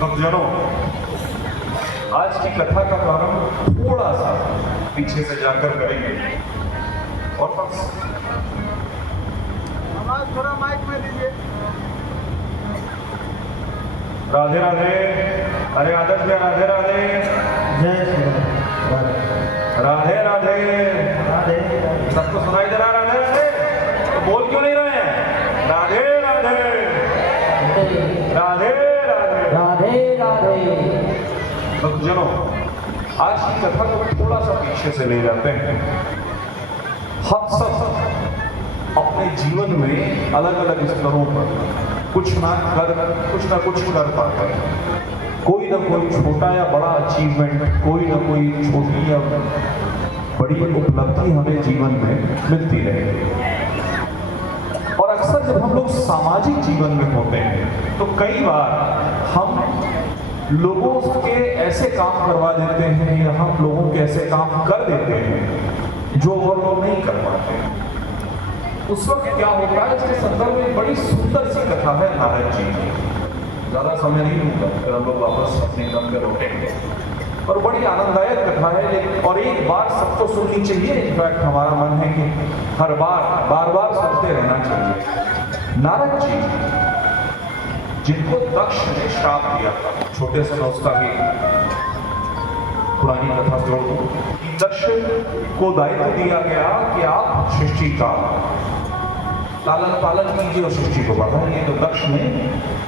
भक्तजनों, आज की कथा का प्रारंभ थोड़ा सा पीछे से जाकर करेंगे और बस आवाज थोड़ा माइक में दीजिए। राधे राधे। अरे आदर्श भैया राधे राधे। जय श्री राम। राधे राधे। राधे सबको सुनाई दे रहा राधे राधे? तो बोल क्यों नहीं रहे हैं? राधे राधे। राधे राधे। राधे राधे। भक्तजनों, आज की कथा को थोड़ा सा पीछे से ले जाते हैं। हम सब अपने जीवन में अलग अलग स्तरों पर कुछ ना कुछ कर पाते हैं। कोई ना कोई छोटा या बड़ा अचीवमेंट, कोई ना कोई छोटी या बड़ी उपलब्धि हमें जीवन में मिलती रहेगी। और अक्सर जब हम लोग सामाजिक जीवन में होते हैं तो कई बार हम लोगों के ऐसे काम करवा देते हैं या हम लोगों के ऐसे काम कर देते हैं जो और लोग नहीं कर पाते हैं। उस वक्त क्या होता है, इसके संदर्भ में बड़ी सुंदर सी कथा है नारद जी की। ज्यादा समय नहीं होगा, फिर हम लोग वापस अपने काम पे लौटेंगे। और बड़ी आनंददायक कथा है, लेकिन और एक बार सबको सुननी चाहिए। इनफैक्ट हमारा मन है कि हर बार बार सुनते रहना चाहिए। नारद जी जिनको दक्ष ने श्राप दिया था, छोटे से मैं उसका भी पुरानी कथा जोड़ दूं कि दक्ष को दायित्व दिया गया कि आप सृष्टि का लालन पालन कीजिए और सृष्टि को बढ़ाइए। तो दक्ष ने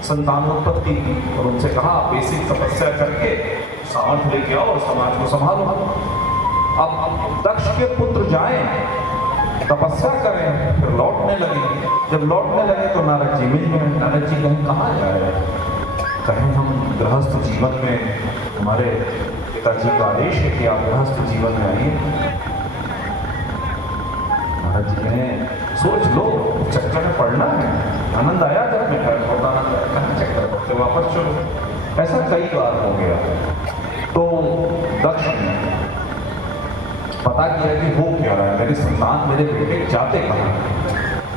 संतानोत्पत्ति की और उनसे कहा बेसिक तपस्या करके सामर्थ्य लेके आओ और समाज को संभालो। अब दक्ष के पुत्र जाएं, तपस्या करें, फिर लौटने लगे। जब लौटने लगे तो नारद जी मिल गए। नारद जी कहीं कहाँ जा रहे हैं? कहीं हम गृहस्थ जीवन में, हमारे पिताजी का आदेश है कि आप गृहस्थ जीवन में आइए। नारद जी कहें सोच लो, चक्कर में पड़ना है। आनंद आया जब मैं घर बहुत आनंद आया, कहाँ चक्कर पड़ते, वापस चलो। ऐसा कई बार हो गया। तो दक्ष ने पता किया कि हो क्या रहा है, मेरे संतान, मेरे बेटे जाते कहाँ।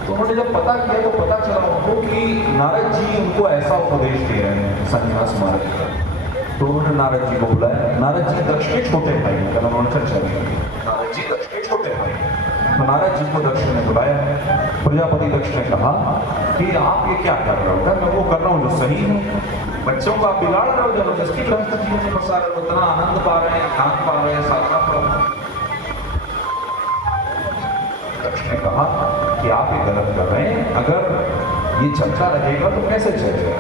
तो उन्होंने जब पता किया तो पता चला उनको कि नारद जी उनको ऐसा उपदेश दे रहे हैं संन्यास मार्ग का। तो उन्होंने नारद जी को बुलाया। नारद जी दक्ष के छोटे भाई, उन्होंने चर्चा की। नारद जी दक्ष के छोटे भाई। तो नारद जी को दक्ष ने बुलाया। प्रजापति दक्ष ने कहा कि आप ये क्या कर रहे हो? मैं वो कर रहा हूँ जो सही है। बच्चों को आप बिगाड़ रहे हो, जबरदस्ती गृहस्थ जीवन में फंसा रहे हो। इतना आनंद पा रहे हैं, ज्ञान पा रहे हैं, साधना पा रहे हैं। दक्ष ने कहा कि आप ये गलत कर रहे हैं। अगर ये चलता रहेगा तो कैसे चलेगा?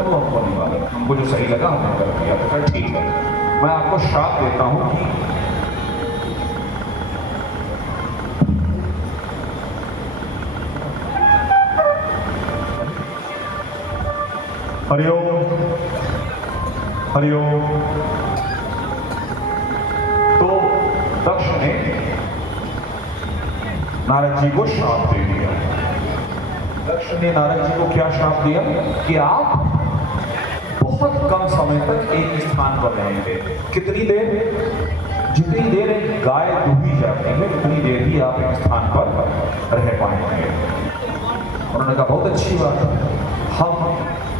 वो हमको नहीं मालूम, हमको जो सही लगा हमने कर दिया। तो फिर ठीक है, मैं आपको श्राप देता हूं कि हरिओम हरिओम। तो दक्ष ने नारद जी को श्राप दे दिया। दक्ष ने नारद जी को क्या श्राप दिया कि आप बहुत कम समय तक एक स्थान पर रहेंगे। कितनी देर? जितनी देर एक गाय दूही जाती है उतनी देर ही आप एक स्थान पर रह पाएंगे। उन्होंने कहा बहुत अच्छी बात है, हम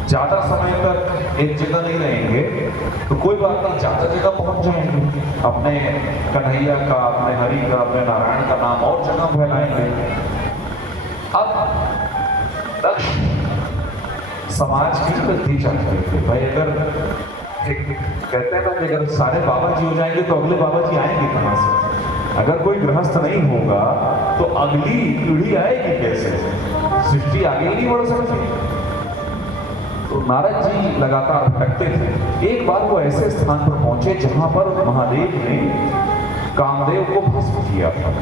ज्यादा समय तक एक जगह नहीं रहेंगे तो कोई बात नहीं, ज्यादा जगह पहुंच जाएंगे। अपने कन्हैया का, अपने हरि का, अपने नारायण का नाम और जगह फैलाएंगे। अब दक्ष समाज की वृद्धि चाहते थे। भाई अगर कहते हैं ना कि अगर सारे बाबा जी हो जाएंगे तो अगले बाबा जी आएंगे कहाँ से? अगर कोई गृहस्थ नहीं होगा तो अगली पीढ़ी आएगी कैसे? सृष्टि आगे नहीं बढ़ सकती। तो नारद जी लगातार भटकते थे। एक बार वो ऐसे स्थान पर पहुंचे जहां पर महादेव ने कामदेव को भस्म किया था।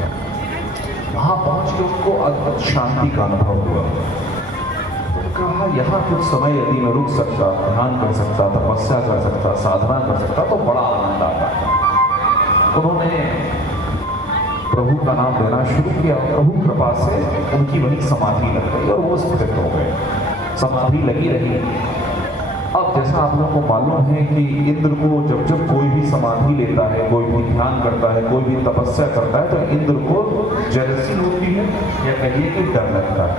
वहां पहुंच के उनको अद्भुत शांति का अनुभव हुआ। तो कहा यहाँ कुछ समय यदि मैं रुक सकता, ध्यान कर सकता, तपस्या कर सकता, साधना कर सकता तो बड़ा आनंद आता। उन्होंने प्रभु का नाम लेना शुरू किया। प्रभु कृपा से उनकी वही समाधि लग गई और वो स्थित हो गए। समाधि लगी रही। अब जैसा आप लोगों को मालूम है कि इंद्र को जब कोई भी समाधि लेता है, कोई भी ध्यान करता है, कोई भी तपस्या करता है तो इंद्र को जेलसी होती है या कहिए कि डर लगता है।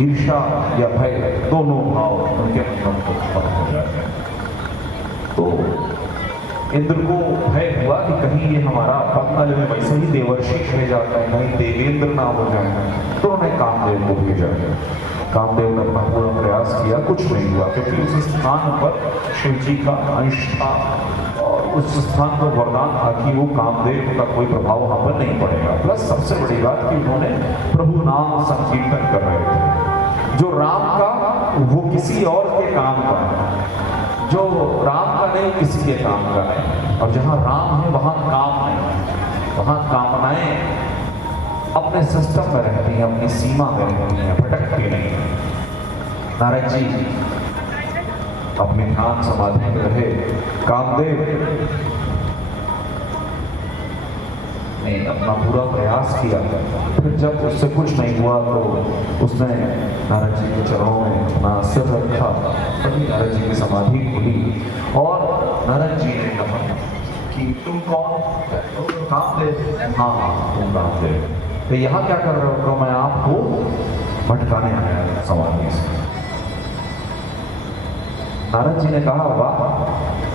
ईर्ष्या या भय दोनों भाव उनके मन को उत्पन्न हो जाते हैं। इंद्र को भय हुआ कि कहीं ये हमारा पत्तल में वैसे ही देवर्षि रह जाता है, कहीं देवेंद्र ना हो जाए। तो उन्होंने कामदेव को भेजा। कामदेव ने अपना पूरा प्रयास किया, कुछ नहीं हुआ, क्योंकि उस स्थान पर शिव जी का अंश था और उस स्थान पर वरदान था कि वो कामदेव का कोई प्रभाव वहां पर नहीं पड़ेगा। प्लस सबसे बड़ी बात कि उन्होंने प्रभु नाम संकीर्तन कर रहे थे। जो राम का वो किसी और के काम का है, जो राम का नहीं किसी के काम का है। और जहाँ राम है वहाँ काम नहीं, वहाँ कामनाएं अपने सिस्टम में रहती हैं, अपनी सीमा में रहती हैं, भटकती नहीं। नारद जी अपने ध्यान समाधि में रहे। कामदेव ने अपना पूरा प्रयास किया, फिर जब उससे कुछ नहीं हुआ तो उसने नारद जी के चरणों में अपना सिर रखा, तभी नारद जी की समाधि खुली और नारद जी ने कहा कि तुम कौन? तुम कामदेव? हाँ तुम कामदेव। तो यहाँ क्या कर रहे हो? तो मैं आपको भटकाने आया समाधि से। नारद जी ने कहा वाह,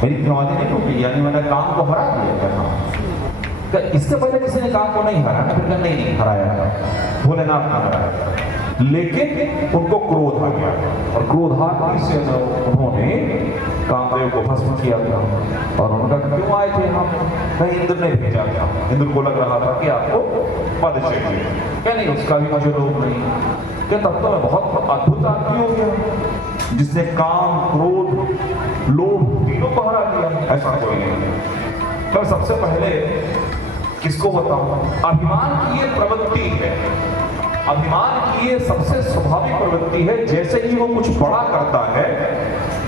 मेरी समाधि नहीं टूटी, यानी मैंने काम को हरा दिया क्या? इससे पहले किसी ने काम को नहीं हराया? फिर नहीं हराया, भोलेनाथ ने हराया। लेकिन उनको क्रोध आ गया और क्रोधाग्नि से उन्होंने कामदेव को भस्म किया था। और उनका क्यों आए थे हम? कहीं इंद्र ने भेजा था। इंद्र को लग रहा था कि आपको पद चाहिए, क्या नहीं उसका भी मुझे लोभ नहीं। क्या तब तो मैं बहुत अद्भुत आदमी हो गया जिसने काम, क्रोध, लोभ तीनों को हरा दिया? ऐसा कोई नहीं। तो सबसे पहले किसको बताऊं? अभिमान की ये प्रवृत्ति है, अभिमान की ये सबसे स्वाभाविक प्रवृत्ति है। जैसे ही वो कुछ बड़ा करता है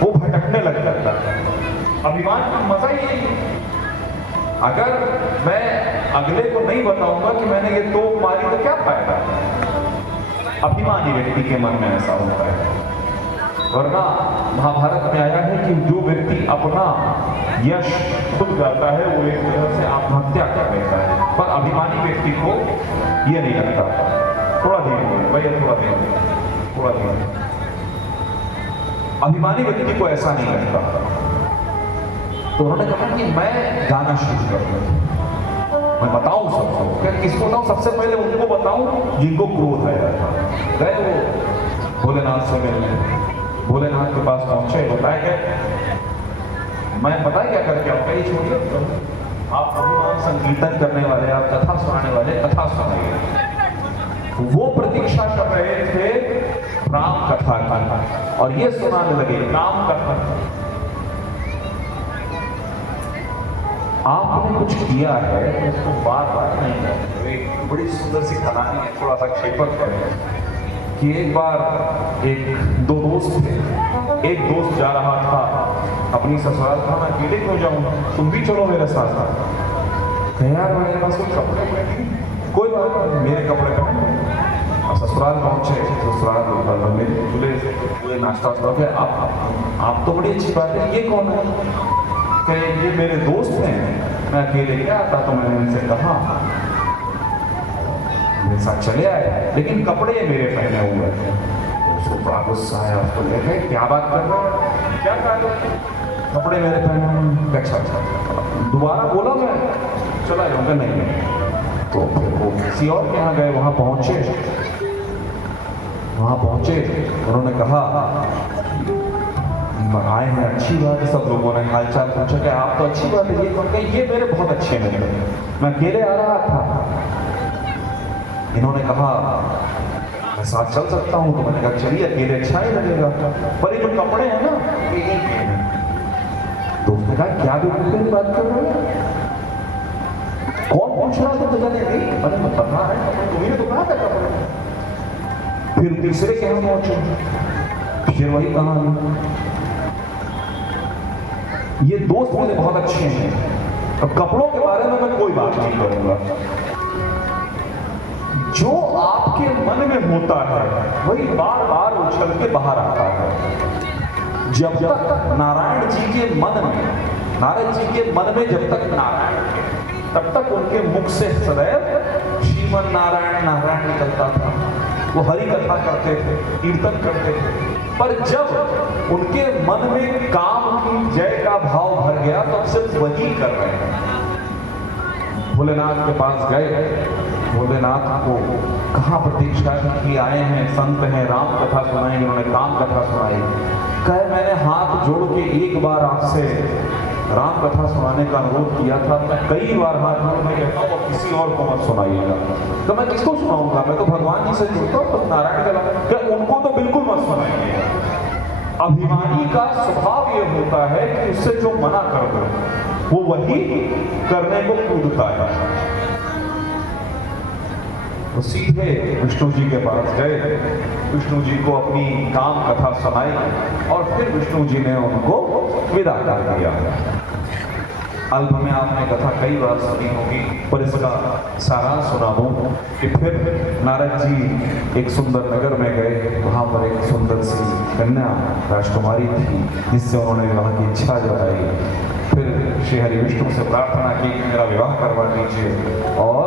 वो भटकने लग जाता है। अभिमान का मजा ही नहीं। अगर मैं अगले को नहीं बताऊंगा कि मैंने ये तोप मारी तो क्या फायदा? अभिमानी व्यक्ति के मन में ऐसा होता है। वरना महाभारत में आया है कि जो व्यक्ति अपना यश खुद गाता है वो एक तरह से आत्महत्या कर लेता है, पर अभिमानी व्यक्ति को ये नहीं लगता। थोड़ा धीरे भैया, थोड़ा धीरे। अभिमानी व्यक्ति को ऐसा नहीं लगता। तो उन्होंने कहा कि मैं गाना शुरू कर दूं, मैं बताऊं सबको। क्या किसको बताऊं? सबसे पहले उनको बताऊं जिनको क्रोध आया था। गए वो भोलेनाथ से मिलने, भोलेनाथ के पास पहुंचे, बताया क्या मैं बताया क्या करके आप कहीं छोड़िए, आप प्रभु नाम संकीर्तन करने वाले, आप कथा सुनाने वाले, कथा सुनाइए। वो प्रतीक्षा कर रहे थे राम कथा की और ये सुनाने लगे राम कथा। आपने कुछ किया है तो उसको बार बार नहीं करते। एक बड़ी सुंदर सी कहानी है, थोड़ा सा क्षेपक है कि एक बार दो दोस्त थे। एक दोस्त जा रहा था अपनी ससुराल था, मैं अकेले क्यों जाऊं, तुम भी चलो मेरे साथ। यार मेरे पास कोई कपड़े नहीं, कोई बात नहीं, मेरे कपड़े पहन। और ससुराल पहुंचे, ससुराल मेरे चूल्हे नाश्ता हो गया। आप तो बड़ी अच्छी बात है, ये कौन है? कहे ये मेरे दोस्त हैं, मैं अकेले क्या आता। तो मैंने उनसे कहा मेरे साथ चले आए, लेकिन कपड़े मेरे पहने हुए थे। उसको बड़ा गुस्सा आया, उसको देखे क्या बात कर रहे हो, क्या कर कपड़े मेरे पहने हुए। अच्छा, दोबारा बोला मैं चला जाऊंगा, नहीं। तो फिर वो किसी और के यहाँ गए, वहाँ पहुँचे उन्होंने कहा आए हैं, अच्छी बात है। सब लोगों ने हालचाल पूछा कि आप तो अच्छी बात है, ये कौन? ये मेरे बहुत अच्छे मिले, मैं अकेले आ रहा था। इन्होंने कहा मैं साथ चल सकता हूँ, तो मैंने कहा चलिए, अकेले अच्छा ही लगेगा, पर ये जो कपड़े हैं ना ये तो उसने कहा क्या भी बात कर रहे हो? कौन पूछ रहा था तुझे? नहीं मैंने बता है कपड़े, तुम्हें तो कहा था कपड़े। फिर तीसरे के यहाँ पहुंचे, फिर वही कहानी। ये दोस्त मेरे बहुत अच्छे हैं, अब कपड़ों के बारे में मैं कोई बात नहीं करूंगा। जो आपके मन में होता है वही बार बार उछल के बाहर आता है। जब तक नारायण जी के मन में, नारद जी के मन में जब तक नारायण थे, तब तक उनके मुख से सदैव श्रीमन नारायण नारायण निकलता था। वो हरि कथा करते थे, कीर्तन करते थे। पर जब उनके मन में काम की जय का भाव भर गया तो अब सिर्फ वही कर रहे हैं। भोलेनाथ के पास गए, भोलेनाथ को कहाँ प्रतीक्षा की आए हैं, संत हैं, राम कथा सुनाई, उन्होंने काम कथा सुनाई। कहे मैंने हाथ जोड़ के एक बार आपसे राम कथा सुनाने का अनुरोध किया था, मैं कई बार हाथ जोड़ के कहता हूँ किसी और को मत सुनाइएगा। तो मैं किसको सुनाऊंगा, मैं तो भगवान जी से जुड़ता हूँ, तो नारायण का उनको तो बिल्कुल मत सुनाइएगा। अभिमानी का स्वभाव ये होता है कि उससे जो मना कर दो वो वही करने को कूदता है। तो सीधे विष्णु जी के पास गए, विष्णु जी को अपनी काम कथा सुनाई और फिर विष्णु जी ने उनको विदा कर दिया। अल्प में आपने कथा कई बार सुनी होगी, पर इसका सारांश सुना दूं कि फिर नारद जी एक सुंदर नगर में गए, वहाँ पर एक सुंदर सी कन्या राजकुमारी थी जिससे उन्होंने विवाह की इच्छा जताई। फिर श्री हरि विष्णु से प्रार्थना की कि मेरा विवाह करवा दीजिए और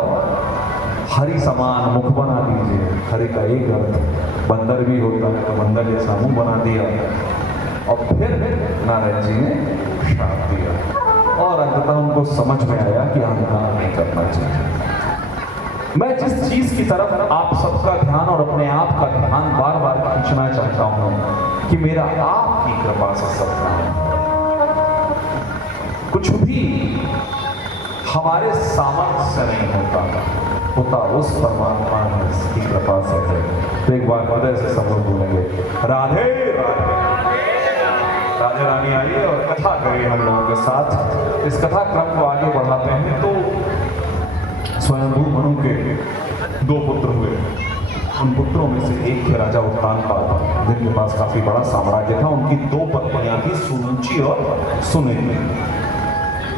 हरि समान मुख बना दीजिए। हरि का एक अर्थ बंदर भी होता है, तो बंदर जैसा मुंह बना दिया और फिर नारद जी ने श्राप दिया और अंततः उनको समझ में आया कि अहंकार नहीं करना चाहिए। मैं जिस चीज की तरफ आप सबका ध्यान और अपने आप का ध्यान बार बार खींचना चाहता हूं कि मेरा आपकी कृपा से सब काम, कुछ भी हमारे सामर्थ्य से नहीं होता उस परमात्मा की कृपा से है। तो एक बार हृदय से सब लोग बोलेंगे राधे राधे। राधे रानी आइए और कथा करिए हम लोगों के साथ। इस कथा क्रम को आगे बढ़ाते हैं तो स्वयंभू मनु के 2 पुत्र हुए। उन पुत्रों में से एक थे राजा उत्तानपाद, जिनके पास काफी बड़ा साम्राज्य था। उनकी 2 पत्नियां थी, सुरुचि और सुनीति।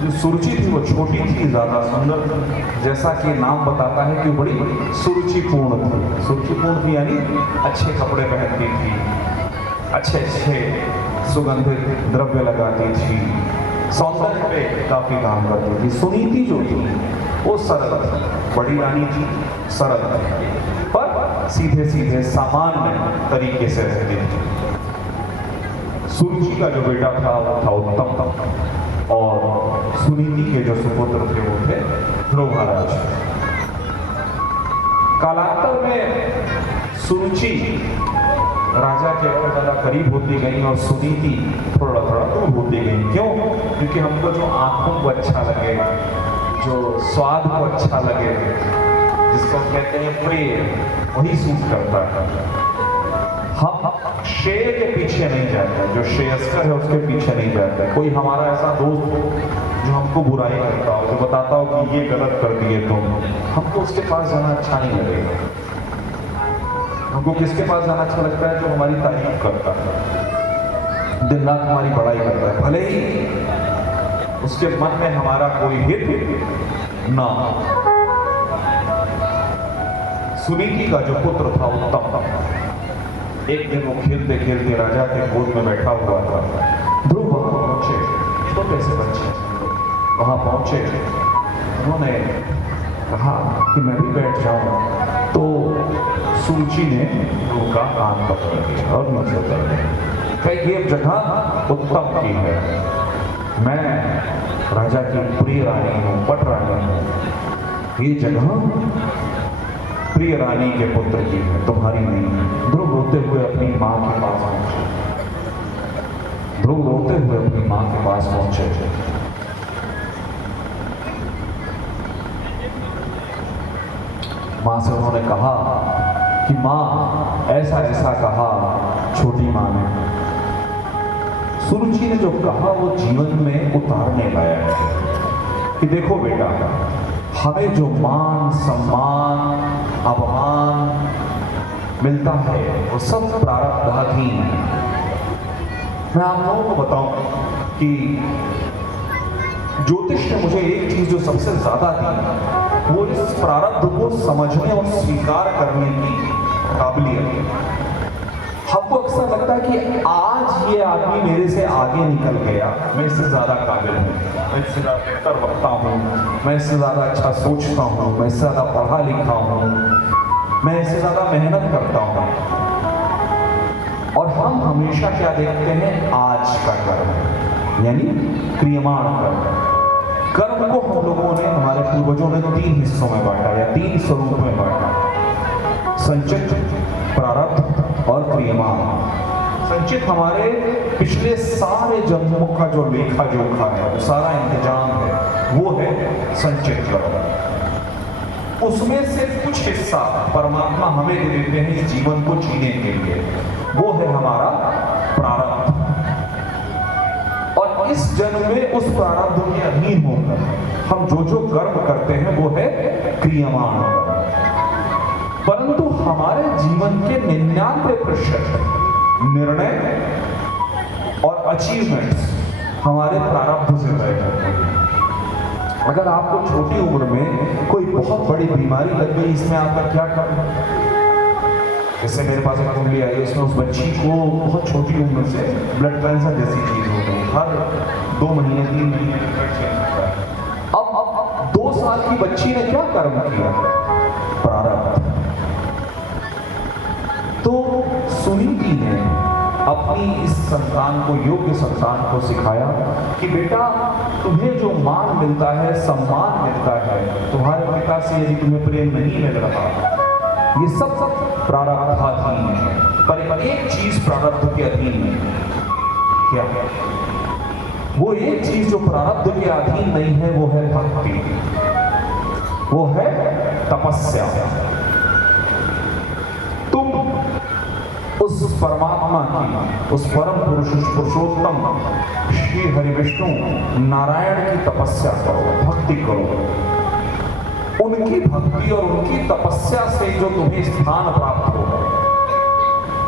जो सुरुचि थी वो छोटी थी, ज्यादा सुंदर थी, जैसा कि नाम बताता है कि बड़ी सुरुचिपूर्ण थी। सुरुचिपूर्ण थी यानी अच्छे कपड़े पहनती थी, अच्छे सुगंधित द्रव्य लगाती थी, सौंदर्य पे काफी काम करती थी। सुनीति जो थी वो सरल थी, बड़ी रानी थी, सरल थी, पर सीधे सामान्य तरीके से रहती थी। सुरुचि का जो बेटा था वो था उत्तम और सुनीति के जो सुपुत्र थे वो थे ध्रुव महाराज। कालांतर में सुरुचि राजा के और ज्यादा करीब होती गई और सुनीति थोड़ा दूर होती गई। क्यों? क्योंकि हमको जो आंखों को अच्छा लगे, जो स्वाद को अच्छा लगे, जिसको कहते हैं प्रिय, वही सूट करता है। हम श्रेय के पीछे नहीं जाते, जो श्रेयस्कर है उसके पीछे नहीं जाते। कोई हमारा ऐसा दोस्त हो जो हमको बुराई करता हो, जो बताता हो कि ये गलत कर दिए तुम, हमको उसके पास जाना अच्छा नहीं लगेगा। हमको किसके पास जाना अच्छा लगता है? जो हमारी तारीफ करता है, दिन रात हमारी बड़ाई करता है, भले ही उसके मन में हमारा कोई हित ना। सुनीति का जो पुत्र था उत्तम, एक दिन वो खेलते खेलते राजा के गोद में बैठा हुआ था। ध्रुव वहां पहुंचे, छोटे से बच्चे वहां पहुंचे, उन्होंने कहा कि मैं भी बैठ जाऊं। तो सुरुचि ने ध्रुव का कान पकड़ लिया और नीचे कर दिया। ये जगह उत्तम की है, मैं राजा की प्रिय रानी हूँ, पट रानी हूँ, ये जगह प्रिय रानी के पुत्र की है, तुम्हारी नहीं है। ध्रुव रोते हुए अपनी माँ के पास पहुंचे। ध्रुव रोते हुए अपनी माँ के पास पहुंचे। माँ से उन्होंने कहा कि माँ ऐसा ऐसा कहा छोटी माँ ने। सुरुचि ने जो कहा वो जीवन में उतारने लाया है कि देखो बेटा, हमें जो मान सम्मान अपमान मिलता है वो सब प्रारब्धाधीन है। मैं आप लोगों को बताऊं कि ज्योतिष ने मुझे एक चीज जो सबसे ज्यादा दी वो इस प्रारब्ध को समझने और स्वीकार करने की काबिलियत। हमको अक्सर लगता है कि आज ये आदमी मेरे से आगे निकल गया, मैं इससे ज्यादा काबिल हूँ, मैं इससे ज्यादा बेहतर वक्ता हूँ, मैं इससे ज्यादा अच्छा सोचता हूँ, मैं इससे ज्यादा पढ़ा लिखा हूँ, मैं इससे ज्यादा मेहनत करता हूँ। और हम हमेशा क्या देखते हैं? आज का कर्म। यानी क्रियमाण कर्म। कर्म को हम लोगों ने, हमारे पूर्वजों ने 3 हिस्सों में बांटा या 3 स्वरूप में बांटा, संचित, प्रारब्ध और क्रियमाण। संचित हमारे पिछले सारे जन्मों का जो लेखा जोखा है, सारा इंतजाम है, वो है संचित कर्म। उसमें से कुछ हिस्सा परमात्मा हमें दे देते हैं इस जीवन को जीने के लिए, वो है हमारा प्रारब्ध। और इस जन्म में उस प्रारब्ध के अधीन होकर हम जो जो कर्म करते हैं वो है क्रियमाण कर्म। परंतु हमारे जीवन के 99% निर्णय और अचीवमेंट्स हमारे प्रारब्ध से तय होते हैं। अगर आपको छोटी उम्र में कोई बहुत बड़ी बीमारी लग गई, इसमें आपका क्या करना? जैसे मेरे पास एक कुंडली आई, उसमें उस बच्ची को बहुत छोटी उम्र से ब्लड कैंसर जैसी चीज हो गई। हर 2 महीने 3 महीने ब्लड चेंज होता है। अब 2 साल की बच्ची ने क्या कर्म किया? प्रारब्ध। तो सुनीति ने अपनी इस संतान को, योग्य संतान को सिखाया कि बेटा, तुम्हें जो मान मिलता है, सम्मान मिलता है, तुम्हारे पिता से यदि तुम्हें प्रेम नहीं मिल रहा, ये सब प्रारब्धाधीन है। पर एक चीज प्रारब्ध के अधीन नहीं है। क्या? वो एक चीज जो प्रारब्ध के अधीन नहीं है, वो है भक्ति, वो है तपस्या। तुम उस परमात्मा की, उस परम पुरुषोत्तम श्री हरि विष्णु नारायण की तपस्या करो, भक्ति करो। उनकी भक्ति और उनकी तपस्या से जो तुम्हें स्थान प्राप्त होगा,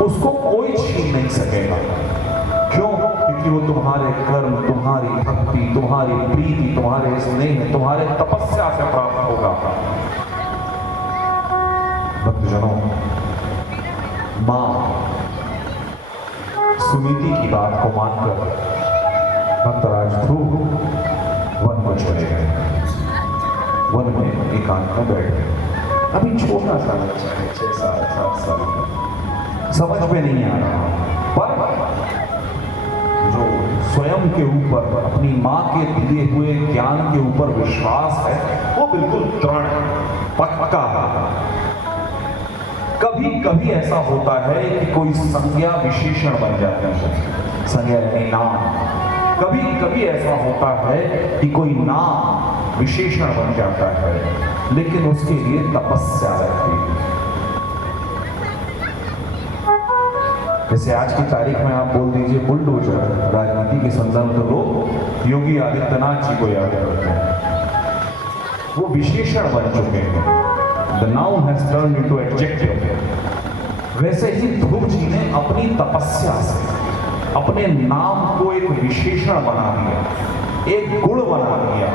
उसको कोई छीन नहीं सकेगा। क्यों? क्योंकि वो तुम्हारे कर्म, तुम्हारी भक्ति, तुम्हारी प्रीति, तुम्हारे स्नेह, तुम्हारे तपस्या से प्राप्त होगा। भक्तजनों, मां सुनीति की बात को मानकर भक्तराज ध्रुव वन को चले गए। वन में एकांत में बैठे। अभी छोटा सा बच्चा है, 6 साल 7 साल का, समझ में नहीं आ रहा, पर जो स्वयं के ऊपर, अपनी मां के दिए हुए ज्ञान के ऊपर विश्वास है, वो बिल्कुल दृढ़ पक्का है। कभी कभी ऐसा होता है कि कोई संज्ञा विशेषण बन जाती है, संज्ञा यानी नाम। कभी कभी ऐसा होता है कि कोई नाम विशेषण बन जाता है, लेकिन उसके लिए तपस्या रहती है। जैसे आज की तारीख में आप बोल दीजिए बुलडोजर, राजनीति के संदर्भ में लोग योगी आदित्यनाथ जी को याद करते हैं। वो विशेषण बन चुके हैं। The noun has turned into adjective। वैसे ही ध्रुव जी ने अपनी तपस्या से अपने नाम को एक विशेषण बना दिया, एक गुण बना दिया।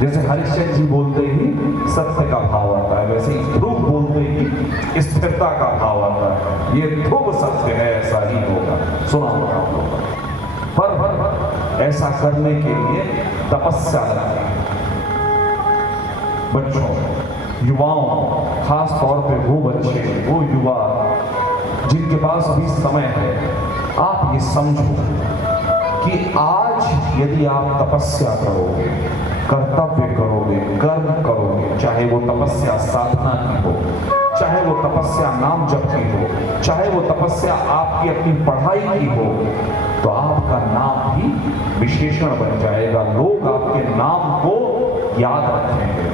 जैसे हरिश्चंद्र जी बोलते ही सत्य का भाव आता है, वैसे ही ध्रुव बोलते ही स्थिरता का भाव आता है। ये ध्रुव सत्य है, ऐसा ही होगा। सुना होगा आप लोगों ने। पर ऐसा करने के लिए तपस्या लगती है। बच्चों, युवाओं, खास तौर पे वो बच्चे, वो युवा जिनके पास अभी समय है, आप ये समझो कि आज यदि आप तपस्या करोगे, कर्तव्य करोगे, कर्म करोगे, चाहे वो तपस्या साधना की हो, चाहे वो तपस्या नाम जप की हो, चाहे वो तपस्या आपकी अपनी पढ़ाई की हो, तो आपका नाम ही विशेषण बन जाएगा। लोग आपके नाम को याद रखेंगे।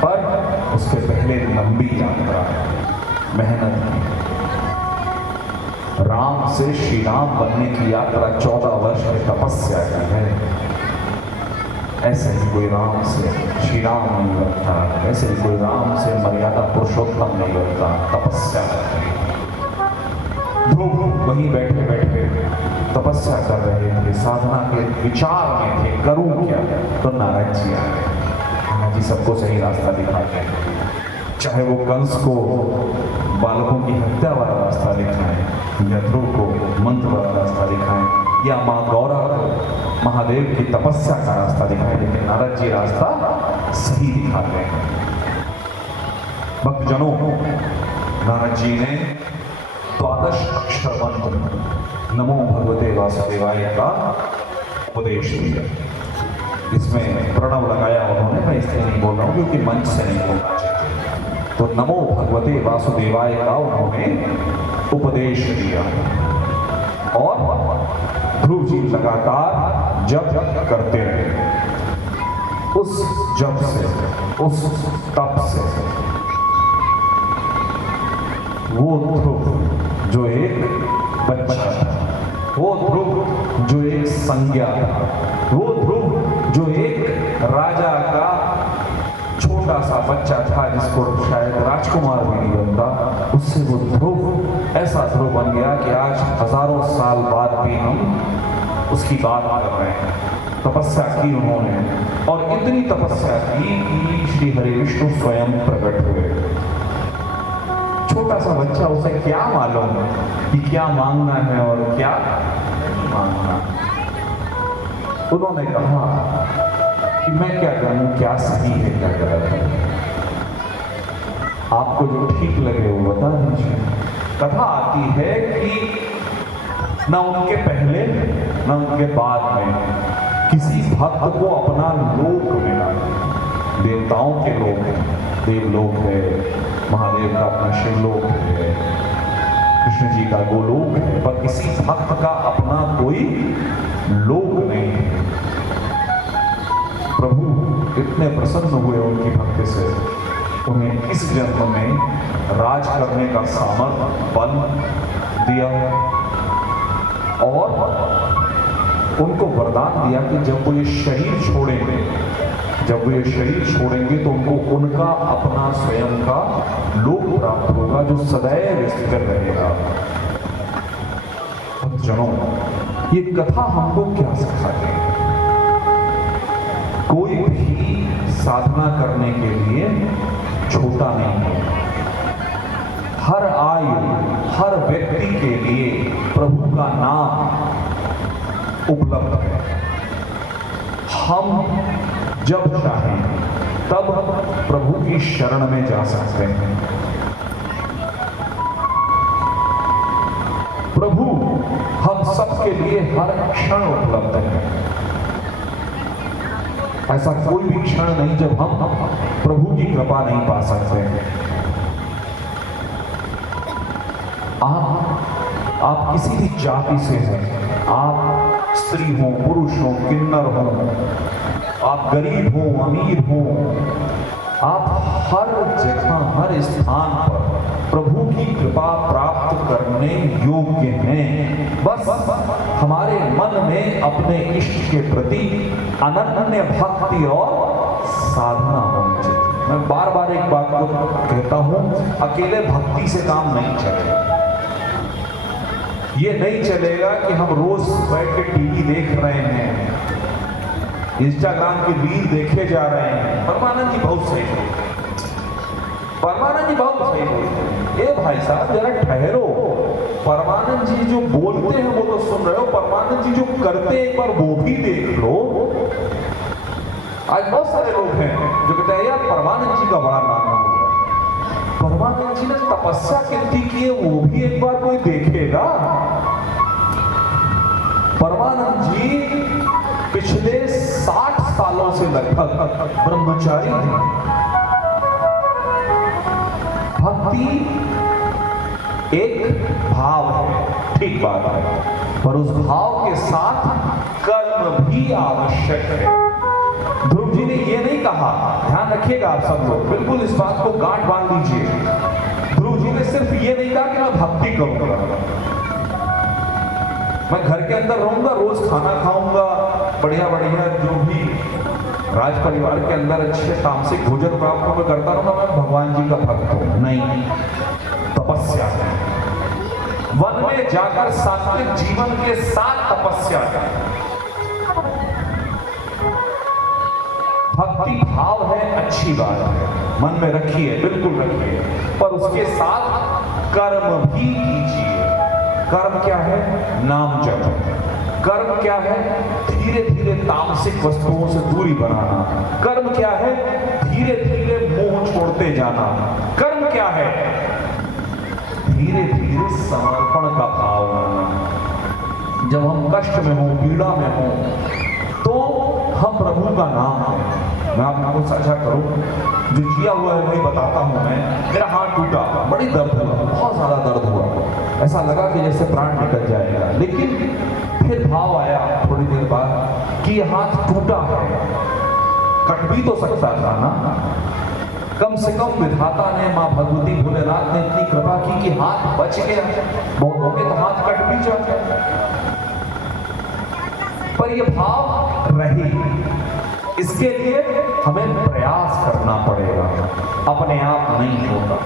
पर उसके पहले लंबी यात्रा है, मेहनत की। राम से श्री राम बनने की यात्रा 14 वर्ष की तपस्या की है। ऐसे ही कोई राम से श्री राम नहीं बनता, ऐसे ही कोई राम से मर्यादा पुरुषोत्तम नहीं बनता, तपस्या करते। ध्रुव वहीं बैठे बैठे तपस्या कर रहे थे, साधना के विचार में थे, करूं क्या? तो नारद जी आ गए। जी सबको सही रास्ता दिखाते हैं, चाहे वो कंस को बालकों की हत्या वाला रास्ता दिखाएं, या ध्रुव को मंत्र वाला रास्ता दिखाएं, या माँ गौरा को महादेव की तपस्या का रास्ता दिखाएं, लेकिन नारद जी रास्ता सही दिखाते हैं। भक्तजनों, नारद जी ने 12 अक्षर मंत्र नमो भगवते वासुदेवाय का उपदेश दिया। इसमें प्रणव लगाया उन्होंने, मैं इसलिए नहीं बोल रहा हूँ क्योंकि मंच से नहीं बोलना चाहिए। तो नमो भगवते वासुदेवाय का उन्होंने उपदेश दिया और ध्रुव जी लगातार जप करते रहे। उस जप से, उस तप से वो ध्रुव जो एक बच्चा था, वो ध्रुव जो एक संज्ञा था, वो ध्रुव जो एक राजा का छोटा सा बच्चा था जिसको शायद राजकुमार भी नहीं बनता, उससे वो ध्रुव ऐसा ध्रुव बन गया कि आज हजारों साल बाद भी हम उसकी बात कर रहे हैं। तपस्या की उन्होंने और इतनी तपस्या की कि श्री हरि विष्णु स्वयं प्रकट हुए। छोटा सा बच्चा, उसे क्या मालूम कि क्या मांगना है और क्या नहीं मांगना। उन्होंने कहा कि मैं क्या करूं, क्या सही है, क्या गलत है, आपको जो ठीक लगे वो बता दीजिए। कथा आती है कि न उनके पहले न उनके बाद में किसी भक्त को अपना लोक मिला। देवताओं के लोक है, देवलोक है, महादेव का अपना शिवलोक है, कृष्ण जी का गोलोक है, पर किसी भक्त का अपना कोई लोक नहीं है। प्रभु इतने प्रसन्न हुए उनकी भक्ति से, उन्हें इस जन्म में राज करने का सामर्थ्य बल दिया और उनको वरदान दिया कि जब वो ये शरीर छोड़ेंगे, जब वो ये शरीर छोड़ेंगे तो उनको उनका अपना स्वयं का लोक प्राप्त होगा जो सदैव स्थिर रहेगा। जनों, ये कथा हमको क्या सिखाती है? कोई भी साधना करने के लिए छोटा नहीं है। हर आयु, हर व्यक्ति के लिए प्रभु का नाम उपलब्ध है। हम जब चाहें तब प्रभु की शरण में जा सकते हैं। प्रभु हम सबके लिए हर क्षण उपलब्ध है। ऐसा कोई भी क्षण नहीं जब हम प्रभु की कृपा नहीं पा सकते हैं। आप किसी भी जाति से हैं, आप स्त्री हो, पुरुष हो, किन्नर हो, आप गरीब हो, अमीर हो, आप हर जगह, हर स्थान पर प्रभु की कृपा प्राप्त करने योग्य हैं। बस हमारे मन में अपने इष्ट के प्रति अनन्य भक्ति और साधना होनी चाहिए। मैं बार बार एक बात को कहता हूं, अकेले भक्ति से काम नहीं चलेगा। ये नहीं चलेगा कि हम रोज बैठ के टीवी देख रहे हैं, इंस्टाग्राम की रील देखे जा रहे हैं। परमानंद जी बहुत सही बोलते हैं, परमानंद जी बहुत सही बोलते हैं। ए भाई साहब जरा ठहरो, परमानंद जी जो बोलते हैं वो तो सुन रहे हो, परमानंद जी जो करते हैं एक बार वो भी देख लो। आज बहुत सारे लोग हैं जो कहते हैं यार परमानंद जी का बड़ा नाम हो गया, परमानंद जी ने तपस्या कितनी की है वो भी एक बार कोई देखेगा। परमानंद जी पिछले 60 सालों से लगभग ब्रह्मचारी हैं। भक्ति एक भाव है, ठीक बात है, पर उस भाव के साथ कर्म भी आवश्यक है। ध्रुव जी ने ये नहीं कहा, ध्यान रखिएगा आप सब लोग, बिल्कुल इस बात को गांठ बांध लीजिए। ध्रुव जी ने सिर्फ ये नहीं कहा कि मैं भक्ति करूंगा, मैं घर के अंदर रहूंगा, रोज खाना खाऊंगा, बढ़िया बढ़िया जो भी राज परिवार के अंदर अच्छे तामसिक भोजन प्राप्त मैं करता रहूंगा, मैं भगवान जी का भक्त हूं। नहीं, तपस्या है। वन में जाकर सात्विक जीवन के साथ तपस्या है। भक्ति भाव है, अच्छी बात है, मन में रखिए, बिल्कुल रखिए, पर उसके साथ कर्म भी कीजिए। कर्म क्या है? नाम जप। कर्म क्या है? धीरे धीरे तामसिक वस्तुओं से दूरी बनाना। कर्म क्या है? धीरे धीरे मोह छोड़ते जाना। कर्म क्या है? धीरे धीरे समर्पण का भाव लाना। जब हम कष्ट में हों, पीड़ा में हों, तो हम प्रभु का नाम है। मैं आपको साझा करूं, जो किया हुआ है वही बताता हूं। मैं, मेरा हाथ टूटा, बड़ी दर्द हुआ, बहुत ज़्यादा दर्द हुआ, ऐसा लगा कि जैसे प्राण निकल जाएगा। लेकिन फिर भाव आया थोड़ी देर बाद कि ये हाथ टूटा है, कट भी तो सकता था ना। कम से कम विधाता ने, माँ भगवती भोलेनाथ ने इतनी कृपा की कि हाथ बच गया। बहुतों के तो हाथ कट भी जाते, पर यह भाव रही। इसके लिए हमें प्रयास करना पड़ेगा, अपने आप नहीं होगा।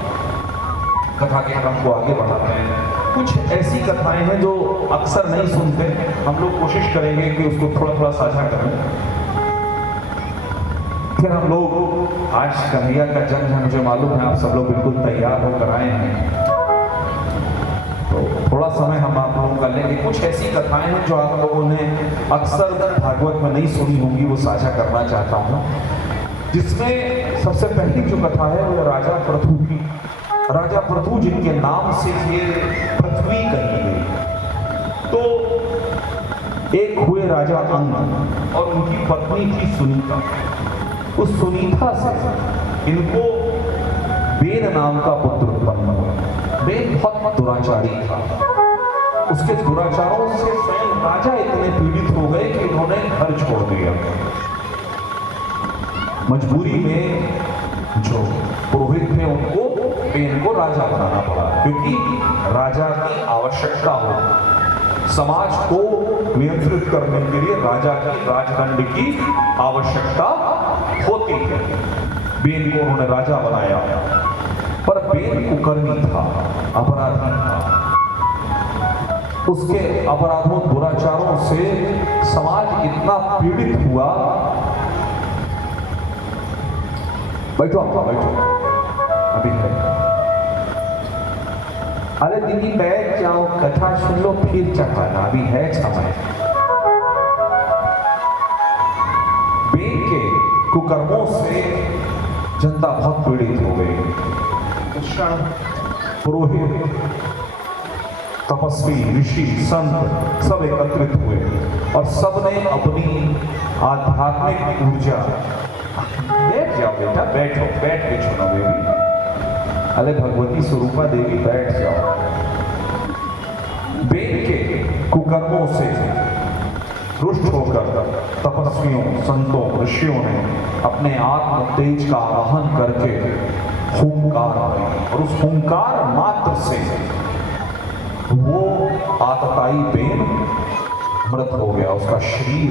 कथा के क्रम को आगे बढ़ाते हैं। कुछ ऐसी कथाएं हैं जो अक्सर नहीं सुनते, हम लोग कोशिश करेंगे कि उसको थोड़ा थोड़ा साझा करें। फिर हम लोग, आज कन्हैया का जन्म है, मुझे मालूम है आप सब लोग बिल्कुल तैयार होकर आए हैं, तो थोड़ा समय हम आप लोगों का लेंगे। कुछ ऐसी कथाएं हैं जो आप लोगों ने अक्सर भागवत में नहीं सुनी होंगी, वो साझा करना चाहता हूँ। जिसमें सबसे पहली जो कथा है वो राजा पृथु की। राजा पृथु जिनके नाम से ये पृथ्वी कही गई। तो एक हुए राजा अंग और उनकी पत्नी थी सुनीता। उस सुनीता से इनको बेन नाम का पुत्र उत्पन्न हुआ। बेन बहुत दुराचारी था। उसके दुराचारों से स्वयं राजा इतने पीड़ित हो गए कि उन्होंने घर छोड़ दिया। मजबूरी में जो पुरोहित थे उनको बेन को राजा बनाना पड़ा, क्योंकि राजा की आवश्यकता हो, समाज को नियंत्रित करने के लिए राजा की राजदंड की आवश्यकता होती है। बेन को उन्होंने राजा बनाया, पर बेन कुकर्मी था, अपराधी था। उसके अपराधों, दुराचारों से समाज इतना पीड़ित हुआ। बैठो आप, बैठो, अभी है। अरे दीदी बैठ जाओ, कथा सुन लो, फिर चखाना, अभी है समय। बेन के कुकर्मों से जनता बहुत पीड़ित हो गई। पुरोहित, तपस्वी, ऋषि, संत सब एकत्रित हुए और सबने अपनी आध्यात्मिक ऊर्जा, बैठ जाओ बेटा, बैठो, बैठ के सुनो बेबी, अरे भगवती स्वरूपा देवी बैठ जाओ। बेन के कुकर्मों से रुष्ट होकर तपस्वियों, संतों, ऋषियों ने अपने आत्म तेज का आवाहन करके हुंकार, और उस हुंकार मात्र से वो आतताई बेन मृत हो गया, उसका शरीर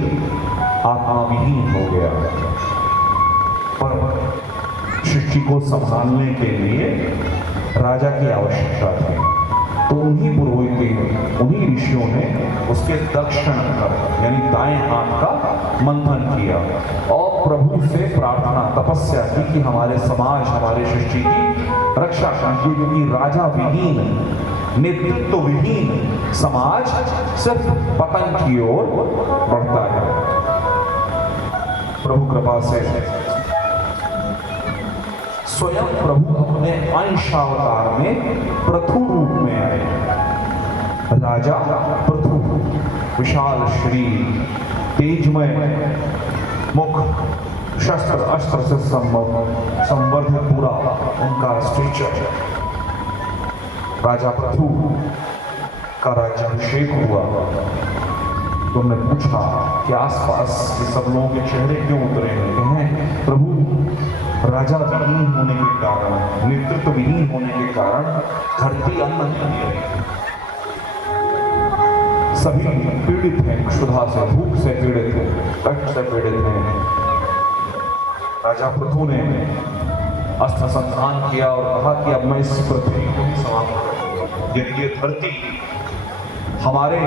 आत्माविहीन हो गया। पर सृष्टि को संभालने के लिए राजा की आवश्यकता थी, तो उन्हीं पुरोहित, उन्हीं ऋषियों ने उसके दक्षिण कर यानी दाएं हाथ का मंथन किया और प्रभु से प्रार्थना, तपस्या की कि हमारे समाज, हमारे सृष्टि की रक्षा कीजिए, क्योंकि राजा विहीन, नेतृत्व विहीन समाज सिर्फ पतन की ओर बढ़ता है। प्रभु कृपा से स्वयं प्रभु अपने अंशावतार में पृथु रूप में आए। राजा पृथु, विशाल शरीर, तेजमय मुख, शस्त्र अस्त्र से संवर्धित पूरा उनका स्ट्रक्चर। राजा पृथु का राज्याभिषेक हुआ। तुमने पूछा कि आसपास के सब लोगों के चेहरे क्यों उतरे हैं? प्रभु, राजा विहीन होने के कारण, नेतृत्व विहीन होने के कारण धरती अन्न नहीं दे रही। सभी पीड़ित हैं, क्षुधा से, भूख से पीड़ित हैं, कष्ट से पीड़ित हैं। राजा पृथु ने अस्त्र संधान किया और कहा कि अब मैं इस पृथ्वी को ही समाप्त करूंगा। यदि ये धरती हमारे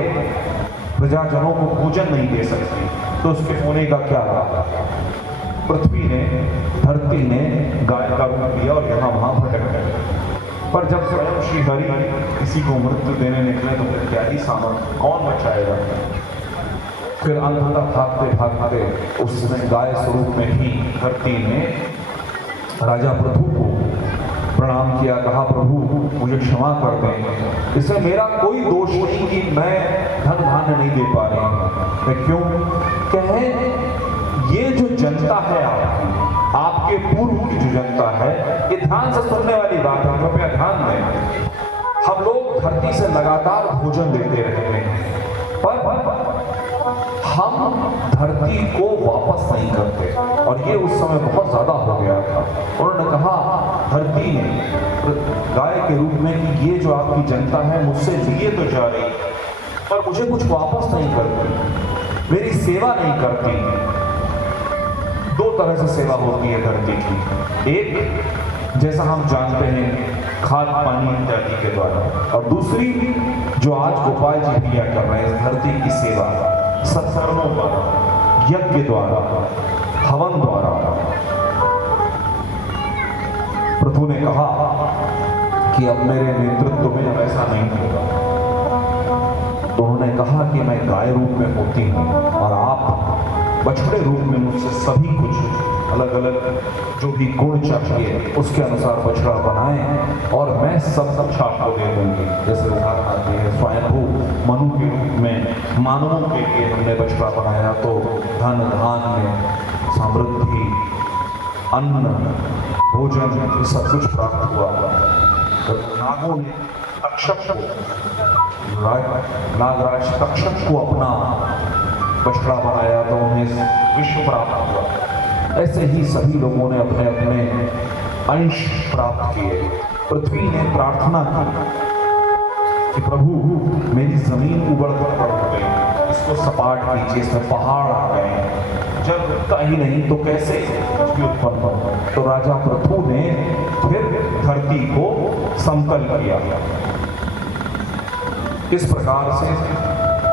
प्रजाजनों को भोजन नहीं दे सकती तो उसके होने का क्या रहा? पृथ्वी ने, धरती ने गाय का रूप लिया और यहाँ वहां भटक गए। पर जब स्वयं श्री हरि किसी को मृत्यु देने निकले तो फिर क्या ही सामर्थ्य, कौन बचाएगा? फिर अंततः भागते भागते उस समय गाय स्वरूप में ही धरती ने राजा पृथु को प्रणाम किया, कहा प्रभु मुझे क्षमा कर दें, इसमें मेरा कोई दोष नहीं कि मैं धन धान्य नहीं दे पा रही हूँ। मैं क्यों कहें, ये जो जनता है आपके पूर्व की जो जनता है, ये ध्यान से सुनने वाली बात है, कृपया ध्यान दें। हम लोग धरती से लगातार भोजन लेते रहते हैं, पर हम धरती को वापस नहीं करते, और ये उस समय बहुत ज्यादा हो गया था। उन्होंने कहा धरती ने गाय के रूप में कि ये जो आपकी जनता है मुझसे लिए तो जा रही, पर मुझे कुछ वापस नहीं करती, मेरी सेवा नहीं करती। दो तरह से सेवा होती है धरती की, एक जैसा हम जानते हैं खाद पानी इत्यादि के द्वारा, और दूसरी जो आज गोपाल जी किया कर रहे हैं धरती की सेवा, सत्कर्मों द्वारा, यज्ञ द्वारा, हवन द्वारा। प्रभु ने कहा कि अब मेरे नेतृत्व में ऐसा नहीं होगा। तो उन्होंने कहा कि मैं गाय रूप में होती हूँ और आप बछड़े रूप में मुझसे सभी कुछ अलग अलग जो भी गुण चाहिए उसके अनुसार बछड़ा बनाएं, और मैं सब आपको दे दूंगी। जैसे उदाहरण आती है स्वयंभू मनु के रूप में मानवों के लिए हमने बछड़ा बनाया, तो धन धान्य, समृद्धि, अन्न, भोजन, ये सब कुछ प्राप्त हुआ। तो नागों ने तक्षक को, नागराज तक्षक को अपना बछड़ा बनाया, तो उन्हें विश्व प्राप्त हुआ। ऐसे ही सभी लोगों ने अपने अपने अंश प्राप्त किए। पृथ्वी ने प्रार्थना की कि प्रभु मेरी जमीन उबड़ खाबड़ हो गई, इसको सपाट कीजिए, इसमें पहाड़ आ गए, जल रुकता ही नहीं तो कैसे कुछ भी उत्पन्न हो। तो राजा पृथु ने फिर धरती को समतल किया। इस प्रकार से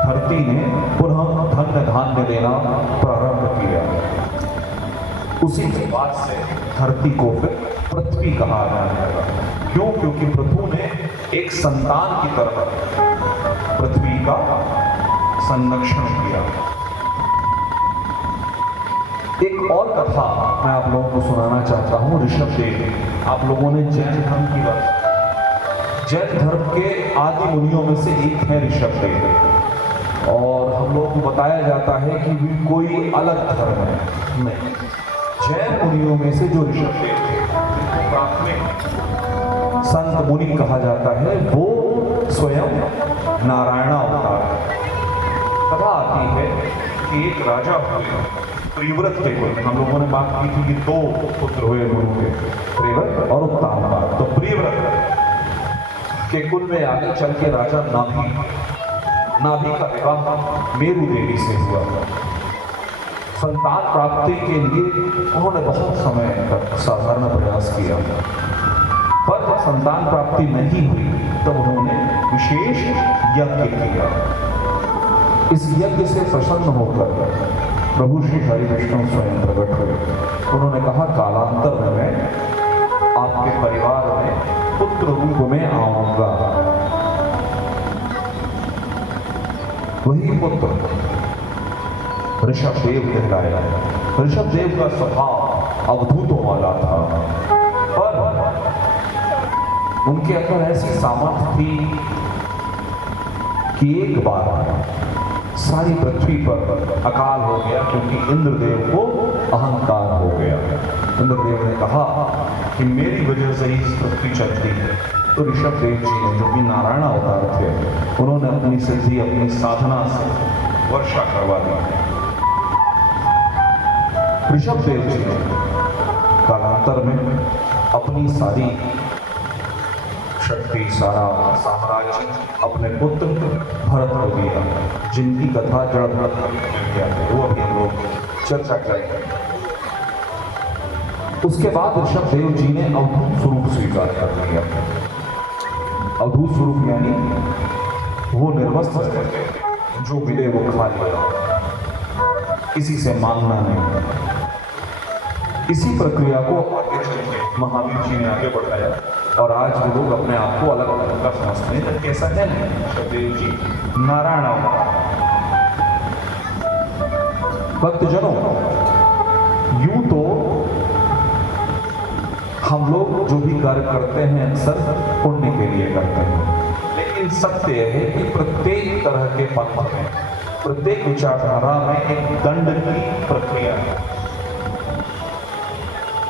धरती ने पुनः धन्य धान्य देना प्रारंभ किया। उसी के बाद से धरती को फिर पृथ्वी कहा जाने लगा। क्यों? क्योंकि प्रभु ने एक संतान की तरह पृथ्वी का संरक्षण किया। एक और कथा मैं आप लोगों को सुनाना चाहता हूँ। ऋषभदेव, आप लोगों ने जैन धर्म की बात, जैन धर्म के आदि मुनियों में से एक है ऋषभदेव, और हम लोगों को बताया जाता है कि भी कोई अलग धर्म है नहीं। जैन मुनियों में से जो ऋषभदेव थे, प्राथमिक संत मुनि कहा जाता है, वो स्वयं नारायण अवतार। कथा आती है कि एक राजा हुए प्रियव्रत के कुल, हम लोगों ने बात की थी कि दो पुत्र हुए गुरु के, प्रियव्रत और उत्तानपाद। तो प्रियव्रत के कुल में आगे चल के राजा नाभि का विवाह मेरु देवी से हुआ। संतान प्राप्ति के लिए उन्होंने बहुत समय तक साधारण प्रयास किया, पर जब संतान प्राप्ति नहीं हुई तब उन्होंने विशेष यज्ञ किया। इस यज्ञ से प्रसन्न होकर प्रभु श्री हरि विष्णु स्वयं प्रकट हुए। उन्होंने कहा कालांतर में मैं आपके परिवार में पुत्र रूप में आऊंगा। वही पुत्र ऋषभदेव कहलाया। ऋषभदेव का स्वभाव अवधूतों वाला था, पर उनके अंदर ऐसी सामर्थ्य थी कि एक बार सारी पृथ्वी पर अकाल हो गया, क्योंकि इंद्रदेव को अहंकार हो गया। इंद्रदेव ने कहा कि मेरी वजह से ही पृथ्वी चलती है। तो ऋषभदेव जी ने, जो कि नारायण अवतार थे, उन्होंने अपनी सिद्धि, अपनी साधना से वर्षा करवा दी। ऋषभदेव जी ने कालांतर में अपनी सारी शक्ति, सारा साम्राज्य अपने पुत्र भरत को दिया, जिनकी कथा जड़ भरत में किया है, वो अभी हम लोग चर्चा करेंगे। उसके बाद ऋषभदेव जी ने अवधूत स्वरूप स्वीकार कर लिया। अवधूत स्वरूप यानी वो निर्वस्त्र थे, जो मिले वो खा लिया, किसी से मांगना नहीं। इसी प्रक्रिया को आगे चलकर महावीर जी ने आगे बढ़ाया, और आज वो लोग अपने आप को अलग अलग का समझते हैं। तो कैसा है ऋषभदेव जी नारायण अवतार। भक्तजनों, यूं तो हम लोग जो भी कार्य करते हैं अक्सर पुण्य के लिए करते हैं, लेकिन सत्य यह है कि प्रत्येक तरह के पंथ में, प्रत्येक विचारधारा में एक दंड की प्रक्रिया है।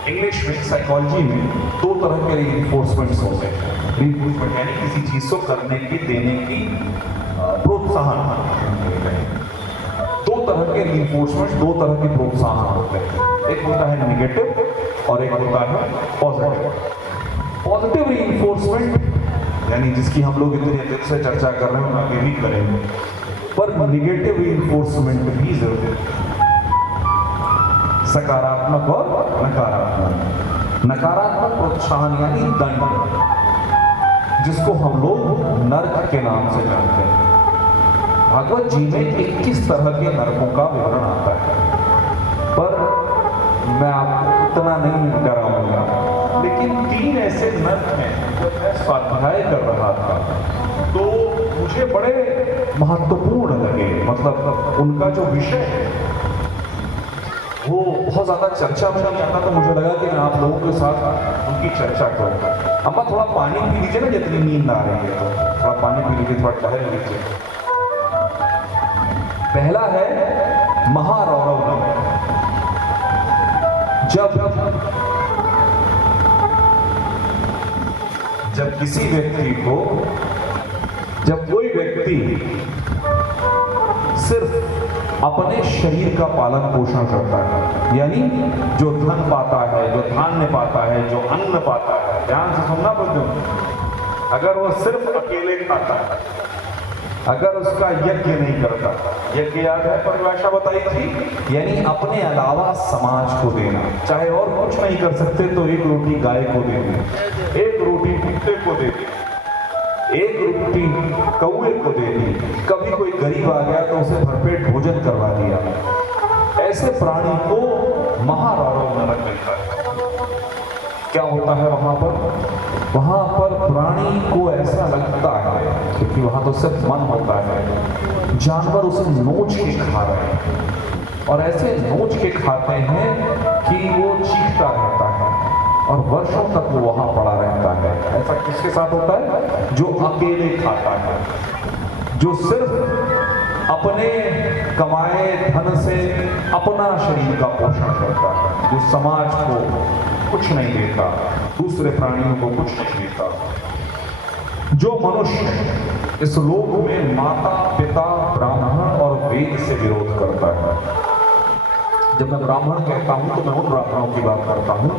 इंग्लिश में, साइकोलॉजी में दो तरह के रीइंफोर्समेंट्स होते हैं। रीइंफोर्समेंट यानी किसी चीज को करने की, देने की प्रोत्साहन। दो तरह के रीइंफोर्समेंट, दो तरह के प्रोत्साहन होते हैं। एक होता है नेगेटिव और एक होता है पॉजिटिव। पॉजिटिव रीइंफोर्समेंट यानी जिसकी हम लोग इतनी देर से चर्चा कर रहे हैं, आगे भी करेंगे, पर नेगेटिव रीइंफोर्समेंट भी जरूरी है। सकारात्मक और नकारात्मक। नकारात्मक प्रोत्साहन यानी दंड, जिसको हम लोग नरक के नाम से जानते हैं। भागवत जी में 21 तरह के नरकों का विवरण आता है, पर मैं आपको इतना नहीं डराऊंगा, लेकिन 3 ऐसे नर्क हैं। जब मैं स्वाध्याय कर रहा था तो मुझे बड़े महत्वपूर्ण लगे, मतलब उनका जो विषय है वो बहुत ज्यादा चर्चा में नहीं आता, तो मुझे लगा कि मैं आप लोगों के साथ उनकी चर्चा करूँ। अम्मा थोड़ा पानी पी लीजिए ना, जितनी नींद आ रही है तो थोड़ा पानी पी लीजिए, थोड़ा टहल लीजिए। पहला है महारौरव नरक। जब किसी व्यक्ति को, जब कोई व्यक्ति सिर्फ अपने शरीर का पालन पोषण करता है, यानी जो धन पाता है, जो धान्य पाता है, जो अन्न पाता है, ध्यान से सुनना बच्चों, अगर वो सिर्फ अकेले खाता है, अगर उसका यज्ञ नहीं करता, यज्ञ याद है परिभाषा बताई थी, यानी अपने अलावा समाज को देना, चाहे और कुछ नहीं कर सकते तो एक रोटी गाय को दे दी, एक रोटी कुत्ते को दे दी, एक रोटी कौए को दे दी, कभी कोई गरीब आ गया तो उसे भरपेट भोजन करवा दिया। ऐसे प्राणी को महारौरव नरक मिलता है। क्या होता है वहां पर? वहां पर प्राणी को ऐसा लगता है, क्योंकि वहां तो सिर्फ मन होता है, जानवर उसे नोच के खा रहे हैं, और ऐसे नोच के खाते हैं कि वो चीखता रहता है और वर्षों तक वो वहां पड़ा रहता है। ऐसा किसके साथ होता है? जो अकेले खाता है, जो सिर्फ अपने कमाए धन से अपना शरीर का पोषण करता है, जो समाज को कुछ नहीं देता, दूसरे प्राणियों को कुछ नहीं देता। जो मनुष्य इस लोक में माता पिता ब्राह्मण और वेद से विरोध करता है। जब मैं ब्राह्मण कहता हूं तो मैं उन ब्राह्मणों की बात करता हूं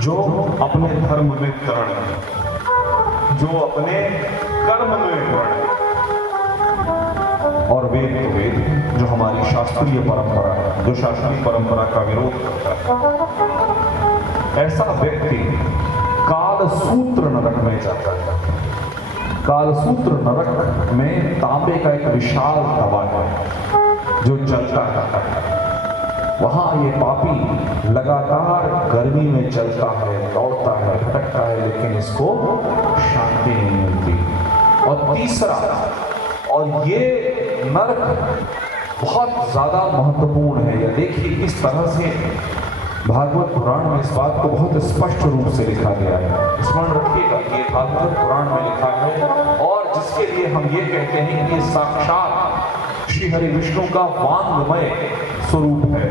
जो अपने धर्म में दृढ़ है, जो अपने कर्म में दृढ़ है, और वेद तो वेद जो हमारी शास्त्रीय परंपरा है, जो शास्त्रीय परंपरा का विरोध करता है। ऐसा व्यक्ति कालसूत्र नरक में जाता है। कालसूत्र नरक में तांबे का एक विशाल तवा है जो जलता है। वहां ये पापी लगातार गर्मी में चलता है, दौड़ता है, भटकता है, लेकिन इसको शांति नहीं मिलती। और तीसरा, और ये नरक बहुत ज्यादा महत्वपूर्ण है। यह देखिए किस तरह से भागवत पुराण में इस बात को बहुत स्पष्ट रूप से लिखा गया है। स्मरण रखिएगा कि ये भागवत पुराण में लिखा है, और जिसके लिए हम ये कहते हैं कि साक्षात श्री हरि विष्णु का वांगमय स्वरूप है।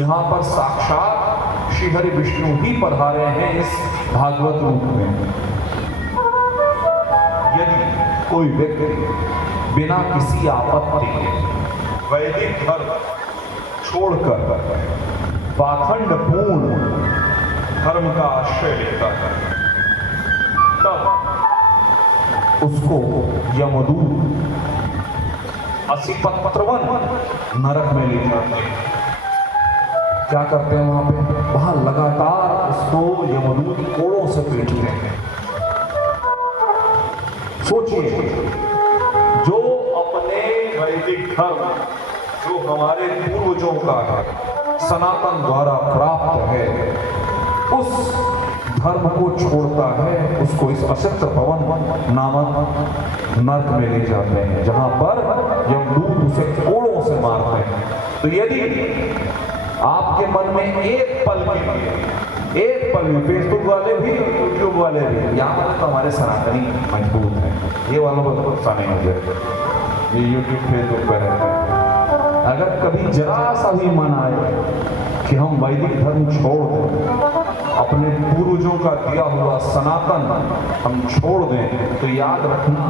यहाँ पर साक्षात श्री हरि विष्णु ही पधारे हैं इस भागवत रूप में। यदि कोई व्यक्ति बिना किसी आपत्ति के वैदिक धर्म छोड़कर पाखंड पूर्ण धर्म का आश्रय लेता है, तब उसको यमदूत असिपत्रवन नरक में ले जाते हैं। क्या करते हैं वहां पे? वहां लगातार उसको यमदूत कोड़ों से पीटते हैं। सोचिए, जो अपने वैदिक धर्म, जो हमारे पूर्वजों का है, सनातन द्वारा प्राप्त है, उस धर्म को छोड़ता है, उसको इस असित पवन नामक नरक में ले जाते हैं, जहां पर यमदूत उसे कोड़ों से मारते हैं। तो यदि आपके मन में एक पल के लिए एक पल में फेसबुक वाले भी यूट्यूब वाले भी, यहाँ पर तो हमारे सनातनी मजबूत हैं, ये वालों को तो गुस्सा नहीं हो जाए, ये यूट्यूब फेसबुक पर रहते हैं। अगर कभी जरा सा भी मन आए कि हम वैदिक धर्म छोड़ दें, अपने पूर्वजों का दिया हुआ सनातन हम छोड़ दें, तो याद रखना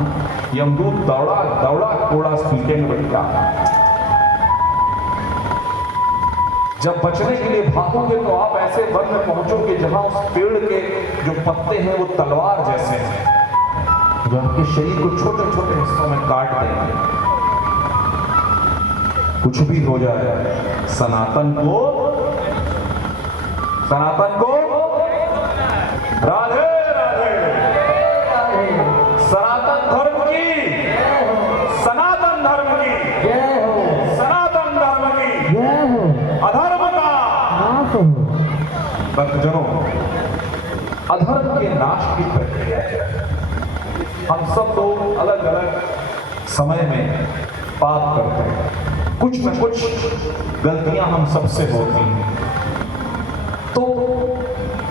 यमदूत दौड़ा दौड़ा कोड़ा पीटेंगे बेटा। जब बचने के लिए भागोगे तो आप ऐसे वन में पहुंचोगे जहां उस पेड़ के जो पत्ते हैं वो तलवार जैसे हैं, जो आपके शरीर को छोटे छोटे हिस्सों में काट देंगे। कुछ भी हो जाए, सनातन को राधे राधे, सनातन धर्म की, सनातन धर्म की, सनातन धर्म की, अधर्म का भक्तजनों, अधर्म के नाश की प्रक्रिया है। हम सब लोग अलग अलग समय में पाप करते हैं, कुछ न कुछ गलतियां हम सबसे होती हैं। तो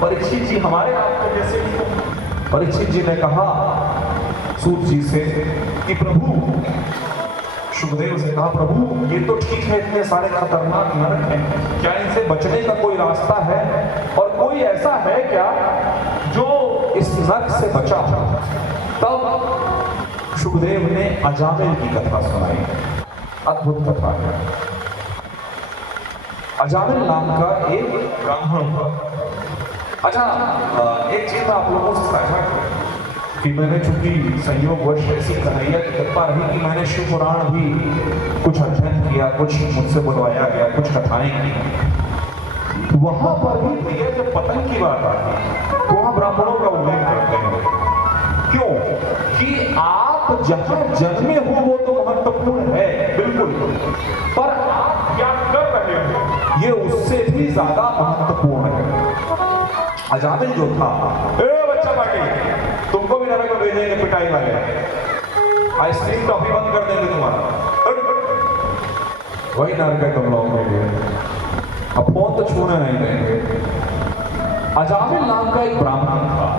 परीक्षित जी हमारे आपको जैसे, परीक्षित जी ने कहा सूत जी से कि प्रभु, सुखदेव से कहा प्रभु ये तो ठीक है, इतने सारे खतरनाक नरक हैं, क्या इनसे बचने का कोई रास्ता है, और कोई ऐसा है क्या जो इस नरक से बचा? तब सुखदेव ने अजामिल की कथा सुनाई, अद्भुत कथा है। अजामिल नाम का एक ब्राह्मण था। अच्छा, एक चीज आप लोगों से साझा करूं कि मैंने चूंकि संयोगवश ऐसी कन्हैया की कृपा रही कि मैंने शिव पुराण भी कुछ अध्ययन किया, कुछ मुझसे बुलवाया गया, कुछ कथाएं की। वहां पर भी भैया जब पतन की बात आती तो वहां ब्राह्मणों का उल्लेख करते हैं। क्यों? कि आप जहां जन्मे हो वो तो महत्वपूर्ण है बिल्कुल, पर आप क्या कर रहे हो ये उससे भी ज्यादा महत्वपूर्ण है। अजामिल जो था, बच्चा पार्टी तुमको भी नरक में भेजेंगे पिटाई वाले, आइसक्रीम टॉफी बंद कर देंगे तुम्हारा, वही नरक है तुम लोगों के लिए, अब फोन तो छूने नहीं देंगे। अजामिल नाम का एक ब्राह्मण था,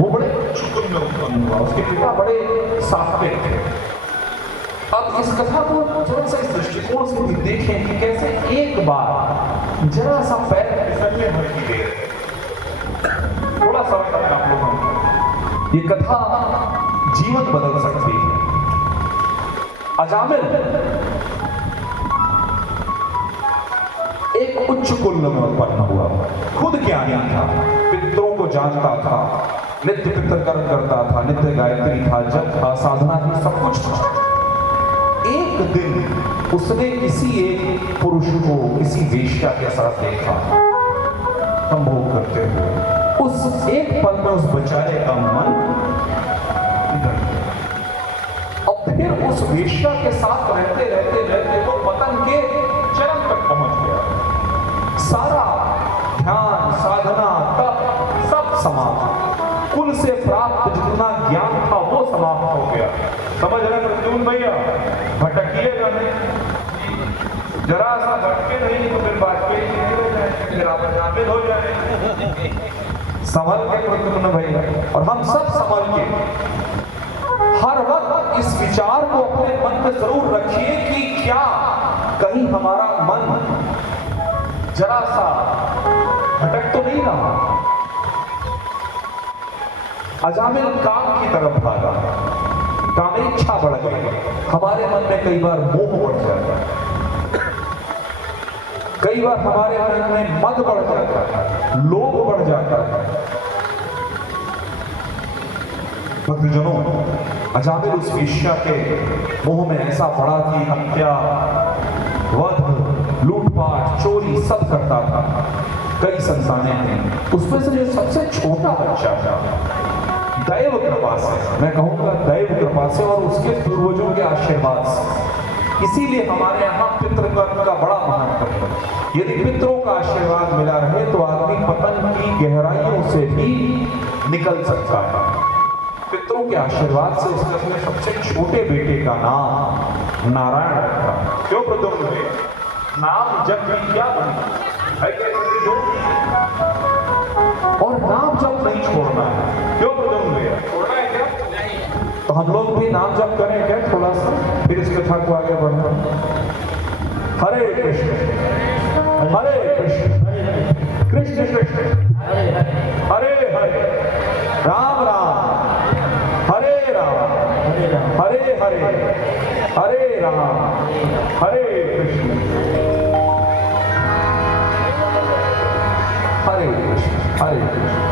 वो बड़े कुटुंब में उत्पन्न हुआ, उसके पिता बड़े सात्विक थे। अब इस कथा को थोड़ा सा इस दृष्टिकोण से भी देखें कि कैसे एक बार जरा सा पैर फिसलने भर की देर, थोड़ा सा आप लोगों, ये कथा जीवन बदल सकती है। अजामिल एक उच्च कुल में उत्पन्न हुआ, खुद ज्ञानी था, पितरों को जानता था, नित्य पितृ कर्म करता था, नित्य गायत्री था, जप था, साधना थी, सब कुछ था। एक दिन उसने किसी एक पुरुष को किसी वेश्या के साथ देखा, संभोग करते हुए। उस एक पल में उस बेचारे का मन इधर, और फिर उस वेश्या के साथ रहते रहते रहते वो पतन के चरम तक पहुंच गया। सारा ध्यान, साधना, तप सब समाप्त, कुल से प्राप्त जितना ज्ञान था वो समाप्त हो गया। समझ रहे प्रद्युम्न भैया? भटकिएगा नहीं, जरा सा भटके नहीं तो फिर वाजपेयी जी नहीं हो जाए, फिर आप अजामिल हो जाए। संभल के प्रद्युम्न भैया, और हम सब संभल के हर वक्त इस विचार को अपने मन में जरूर रखिए कि क्या कहीं हमारा मन जरा सा भटक तो नहीं रहा। अजामिल काम की तरफ भागा, कामेच्छा बढ़ गई। हमारे मन में कई बार मोह बढ़ जाता है, कई बार हमारे मन में मद बढ़ जाता है, लोभ बढ़ जाता है। भक्तजनों, अजामिल उस वेश्या के मोह में ऐसा पड़ा कि हत्या, वध, लूटपाट, चोरी सब करता था। कई संतानें हैं, उसमें से जो सबसे छोटा बच्चा था, दैव कृपा से, मैं कहूंगा दैव कृपा से और उसके पूर्वजों के आशीर्वाद से, इसीलिए हमारे यहाँ पितृकर्म का बड़ा महत्व है। यदि पितरों का आशीर्वाद मिला रहे तो आदमी पतन की गहराइयों से भी निकल सकता है। पितरों के आशीर्वाद से उसने अपने सबसे छोटे बेटे का नाम नारायण रखा। क्यों प्रद्युम्न? नाम जब भी क्या बना है, और नाम जप नहीं छोड़ना है। क्यों बुजुर्ग भैया, छोड़ना है क्या? नहीं। तो हम लोग भी नाम जप करें क्या थोड़ा सा, फिर इस कथा को आगे बढ़ना। हरे कृष्ण हरे कृष्ण कृष्ण कृष्ण हरे हरे राम राम हरे राम हरे हरे हरे राम हरे कृष्ण हरे कृष्ण हरे कृष्ण।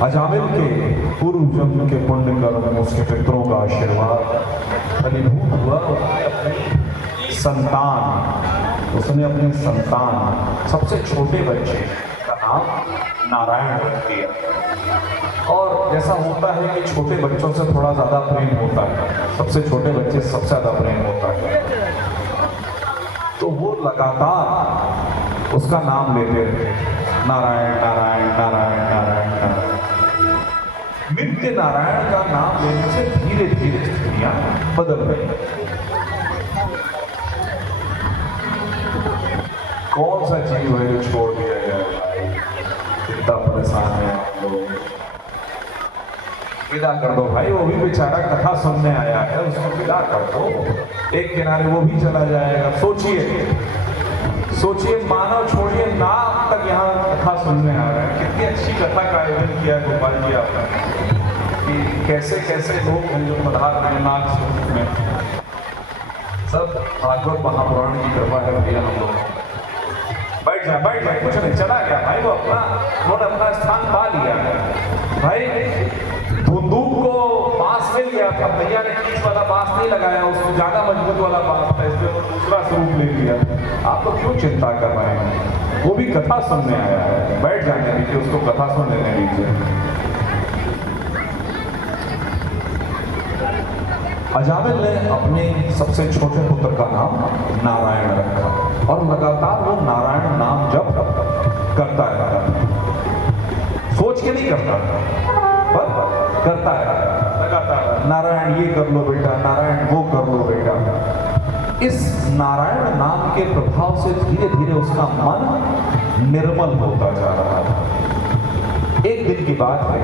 अजामिल के पूर्व जन्म के पुण्य कर्म, उसके पितरों का आशीर्वाद फलीभूत हुआ। उसने अपनी संतान सबसे छोटे बच्चे का नाम नारायण रख दिया। और जैसा होता है कि छोटे बच्चों से थोड़ा ज्यादा प्रेम होता है, सबसे छोटे बच्चे से सबसे ज्यादा प्रेम होता है, तो वो लगातार उसका नाम लेते रहे, नारायण नारायण नारायण नारायण नारायण। नित्य नारायण का नाम लेने से धीरे धीरे स्थितियां बदल गई। कौन सा जीव है जो छोड़ दिया गया भाई, कितना परेशान है आप लोग, विदा कर दो भाई। वो भी बेचारा कथा सुनने आया है, उसको विदा कर दो, एक किनारे वो भी चला जाएगा। सोचिए मानव छोड़िए नाग तक यहाँ कथा सुनने आ रहा है। कितनी अच्छी कथा का आयोजन किया गोपाल जी आपने, कि कैसे कैसे लोग हैं जो पधार रहे हैं नाग स्वरूप में। सब भागवत महापुराण की कृपा है भैया। हम लोग बैठ जाए कुछ नहीं, चला गया भाई वो उन्होंने अपना स्थान पा लिया है भाई। धुंधुक को बांस मिल गया था, भैया ने खींच वाला बांस नहीं लगाया, उसको ज्यादा मजबूत वाला बांस था, इसलिए दूसरा स्वरूप ले लिया। आप तो क्यों चिंता कर रहे हैं, वो भी कथा सुनने आया है, बैठ जाने दीजिए, उसको कथा सुन लेने दीजिए। अजामिल ने अपने सबसे छोटे पुत्र का नाम नारायण रखा और लगातार वो नारायण नाम जप करता रहता, सोच के नहीं करता पर करता है लगातार। नारायण ये कर लो बेटा, नारायण वो कर लो बेटा। इस नारायण नाम के प्रभाव से धीरे धीरे उसका मन निर्मल होता जा रहा है। एक दिन की बात है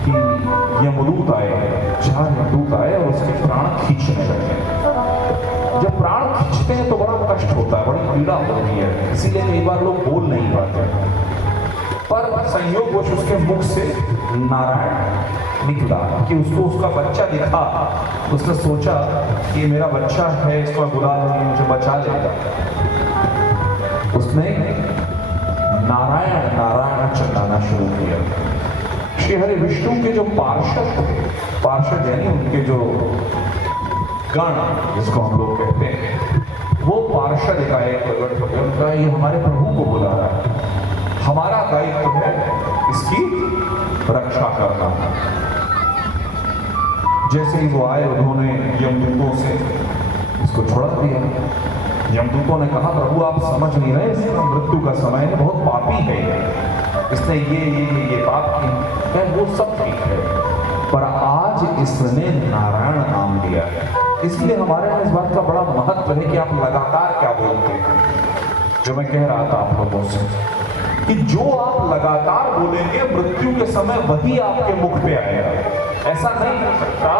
कि यमदूत आए, 4 यमदूत आए और उसके प्राण खींचने लगे। जब प्राण खींचते हैं तो बड़ा कष्ट होता है, बड़ी पीड़ा होती है, इसीलिए कई बार लोग बोल नहीं पाते। पर संयोगवश उसके मुख से नारायण निकला कि उसको उसका बच्चा दिखा। उसने सोचा कि मेरा बच्चा है, इसका बुरा नहीं, मुझे बचा लेगा। उसने नारायण नारायण चिल्लाना शुरू किया। श्री हरि विष्णु के जो पार्षद यानी उनके जो गण जिसको हम लोग कहते हैं, वो पार्षद एकाएक प्रकट हो गए। उनका ये हमारे प्रभु को बुला रहा है, हमारा दायित्व है इसकी रक्षा करना। जैसे ही वो आए उन्होंने यमदूतों से इसको छोड़ा दिया। यमदूतों ने कहा प्रभु आप समझ नहीं रहे, इसका मृत्यु का समय है, बहुत पापी है, इसने ये पाप किया। वो सब ठीक है, पर आज इसने नारायण नाम लिया है, इसलिए हमारे यहाँ इस बात का बड़ा महत्व है कि आप लगातार क्या बोलते हैं। जो मैं कह रहा था आप लोगों से कि जो आप लगातार बोलेंगे मृत्यु के समय वही आपके मुख पे आएगा। ऐसा नहीं हो सकता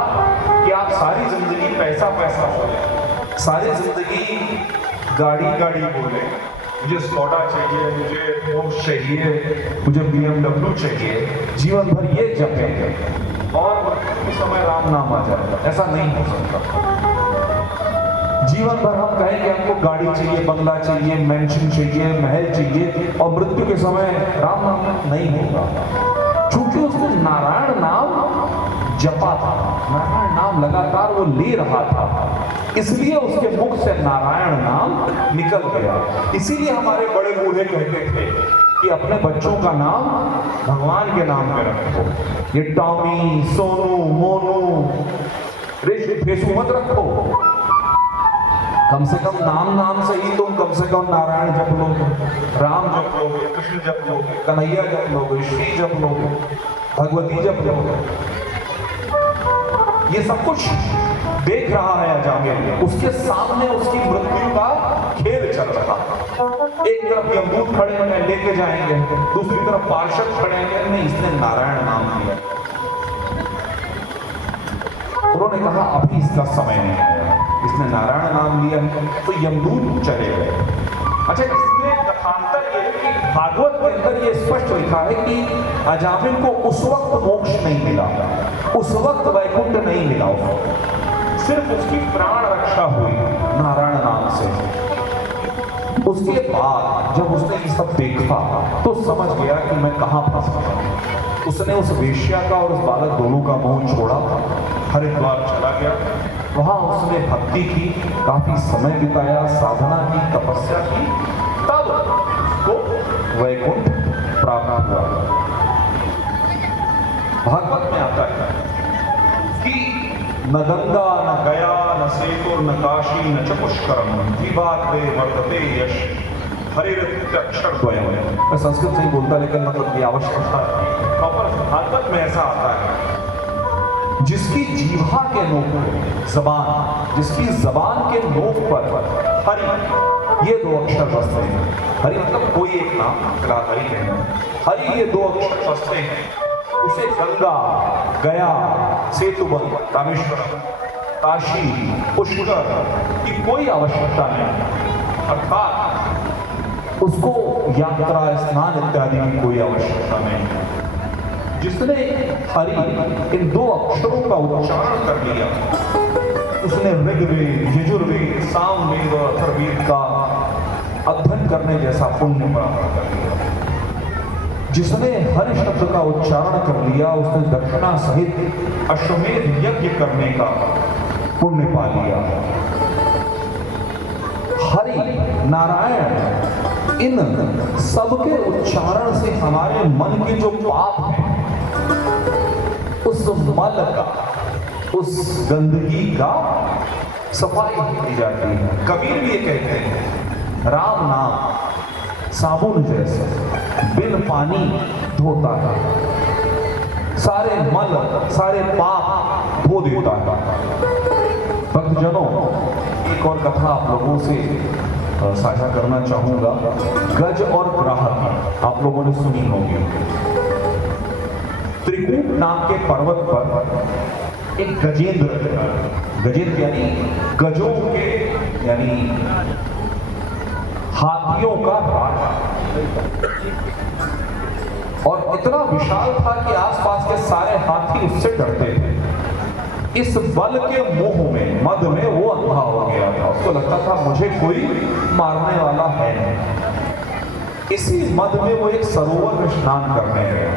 कि आप सारी जिंदगी पैसा बोले, सारी जिंदगी गाड़ी बोले, मुझे स्कॉडा चाहिए, मुझे पोर्श चाहिए, मुझे BMW चाहिए, जीवन भर ये जपेंगे और मृत्यु के समय राम नाम आ जाएगा। ऐसा नहीं हो सकता। जीवन भर हम कहेंगे हमको गाड़ी चाहिए, बंगला चाहिए, मेंशन चाहिए, महल चाहिए, और मृत्यु के समय राम नाम नहीं होगा। क्योंकि उसने नारायण नाम जपा था, नारायण नाम लगातार वो ले रहा था, इसलिए उसके मुख से नारायण नाम निकल गया। इसीलिए हमारे बड़े बूढ़े कहते थे कि अपने बच्चों का नाम भगवान के नाम पे रखो। ये टॉमी, सोनू, मोनू, फेसू मत रखो। कम से कम नाम से ही तुम कम से कम नारायण जप लोगे, राम जप लोगे, कृष्ण जप लोगे, कन्हैया जप लोगे, श्री जप लोगे, भगवती जप लोगे। ये सब कुछ देख रहा है अजामिल, उसके सामने उसकी मृत्यु का खेल चल रहा। एक तरफ यमदूत खड़े हैं लेके जाएंगे, दूसरी तरफ पार्षद खड़े हैं, नहीं इसने नारायण नाम लिया। उन्होंने कहा अभी इसका समय नहीं है, इसने नारायण नाम लिया, तो यमदूत चले गए। अच्छा, इसमें कथांतर ये है कि भागवत के अंदर ये स्पष्ट लिखा है कि अजामिल को उस वक्त मोक्ष नहीं मिला, उस वक्त वैकुंठ नहीं मिला, सिर्फ उसकी प्राण रक्षा हुई नारायण नाम से। उसके बाद जब उसने ये सब देखा तो समझ गया कि मैं कहां फंस गया। उसने उस वेश्या का और उस बालक दोनों का मुंह छोड़ा, हरिद्वार चला गया। वहां उसने भक्ति की, काफी समय बिताया, साधना की, तपस्या की, तब उसको वैकुंठ प्राप्त हुआ। भागवत में आता है कि न गंगा न गया न सेतुर न काशी न च पुष्करम द्विवाग्रे वर्तते यश हरिरक्षर द्वयम। मैं संस्कृत नहीं बोलता, लेकिन मतलब ये आवश्यकता है। प्रॉपर भागवत में ऐसा आता है, जिसकी जीवा के नोक पर जबान, जिसकी जबान के नोक पर हरि, ये दो अक्षर बसते हैं। हरि मतलब कोई एक नाम, फिलहाल हरि है। हरि ये दो अक्षर बसते हैं, उसे गंगा, गया, सेतुबंध, रामेश्वरम, काशी, पुष्कर की कोई आवश्यकता नहीं। अर्थात उसको यात्रा, स्नान इत्यादि की कोई आवश्यकता नहीं। जिसने हरि इन दो अक्षरों का उच्चारण कर लिया, उसने ऋग्वेद, यजुर्वेद, सामवेद और अथर्ववेद का अध्ययन करने जैसा पुण्य प्राप्त कर लिया। जिसने हरि शब्द का उच्चारण कर लिया, उसने दक्षिणा सहित अश्वमेध यज्ञ करने का पुण्य पा लिया। हरि, नारायण, इन सबके उच्चारण से हमारे मन के जो पाप हैं, उस मल का, उस गंदगी का सफाई की जाती है। कबीर भी ये कहते हैं, राम नाम साबुन जैसे बिन पानी धोता है, सारे मल, सारे पाप धो देता है। भक्तजनों, एक और कथा आप लोगों से साझा करना चाहूंगा। गज और ग्राहक आप लोगों ने सुनी होगी। त्रिकूट नाम के पर्वत पर एक गजेंद्र, गजेंद्र यानी गजों के, यानी हाथियों का राजा, और इतना विशाल था कि आसपास के सारे हाथी उससे डरते थे। इस बल के मोह में, मद में वो अंधा हो गया था। उसको लगता था मुझे कोई मारने वाला है नहीं। इसी मद में वो एक सरोवर में स्नान करने गया।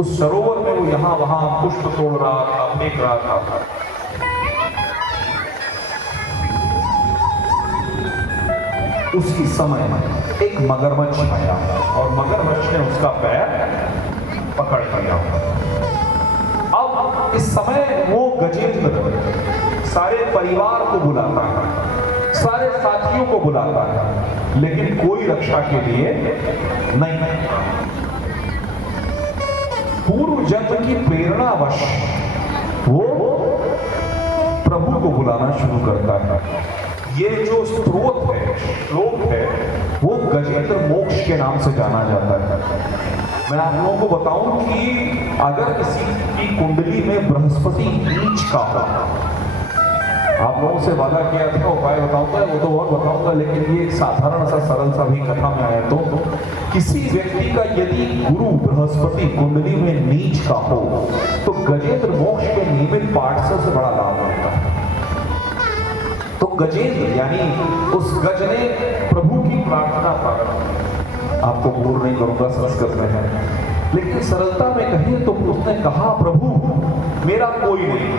उस सरोवर में वो यहां वहां पुष्प तोड़ रहा था, फेंक रहा था। उसी समय एक मगरमच्छ आया और मगरमच्छ ने उसका पैर पकड़ लिया। अब इस समय वो गजेंद्र सारे परिवार को बुलाता है, सारे साथियों को बुलाता है, लेकिन कोई रक्षा के लिए नहीं। पूर्व जन्म की प्रेरणावश वो प्रभु को बुलाना शुरू करता है। ये जो स्रोत है, श्लोक है, वो गजेंद्र मोक्ष के नाम से जाना जाता है। मैं आप लोगों को बताऊं कि अगर किसी की कुंडली में बृहस्पति नीच का हो, आप लोगों से वादा किया था उपाय बताऊंगा, वो तो और बताऊंगा, लेकिन ये एक साधारण सा सरल सा भी कथा में आया। तो किसी व्यक्ति का यदि गुरु बृहस्पति कुंडली में नीच का हो, तो गजेंद्र मोक्ष के नियमित पाठ से उसे बड़ा लाभ होता है। तो गजेंद्र यानी उस गज ने प्रभु की प्रार्थना पर, आपको बोल नहीं करूंगा, संस्कृत में है, लेकिन सरलता में कहें तो उसने कहा, प्रभु मेरा कोई नहीं,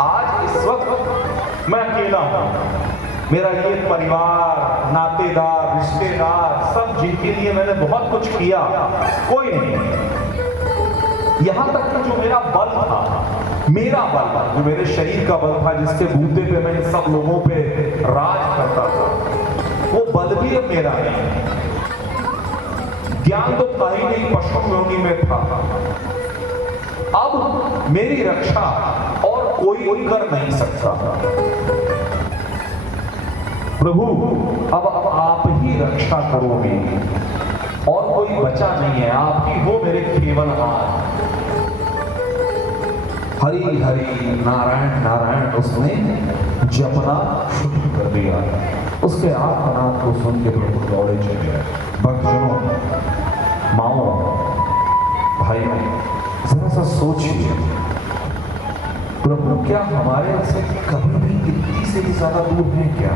आज इस वक्त मैं अकेला हूं। मेरा ये परिवार, नातेदार, रिश्तेदार, सब जिनके लिए मैंने बहुत कुछ किया, कोई नहीं। यहां तक कि जो मेरा बल था, मेरा बल, जो मेरे शरीर का बल था, जिसके बूते पे मैं इन सब लोगों पे राज करता था, वो बल भी अब मेरा नहीं। ज्ञान तो था ही नहीं, पशु योनि में था। अब मेरी रक्षा और कोई कर नहीं सकता। प्रभु अब आप ही रक्षा करोगे, और कोई बचा नहीं है, आप ही हो मेरे केवल हाथ। हरि हरि नारायण नारायण उसने जपना शुरू कर दिया। उसके आत्मनाद को सुन के प्रभु दौड़े चले। भक्तजनों, माओ, भाइयों, जरा सा सोचिए, प्रभु क्या हमारे से कभी भी इतनी से भी ज्यादा दूर है क्या?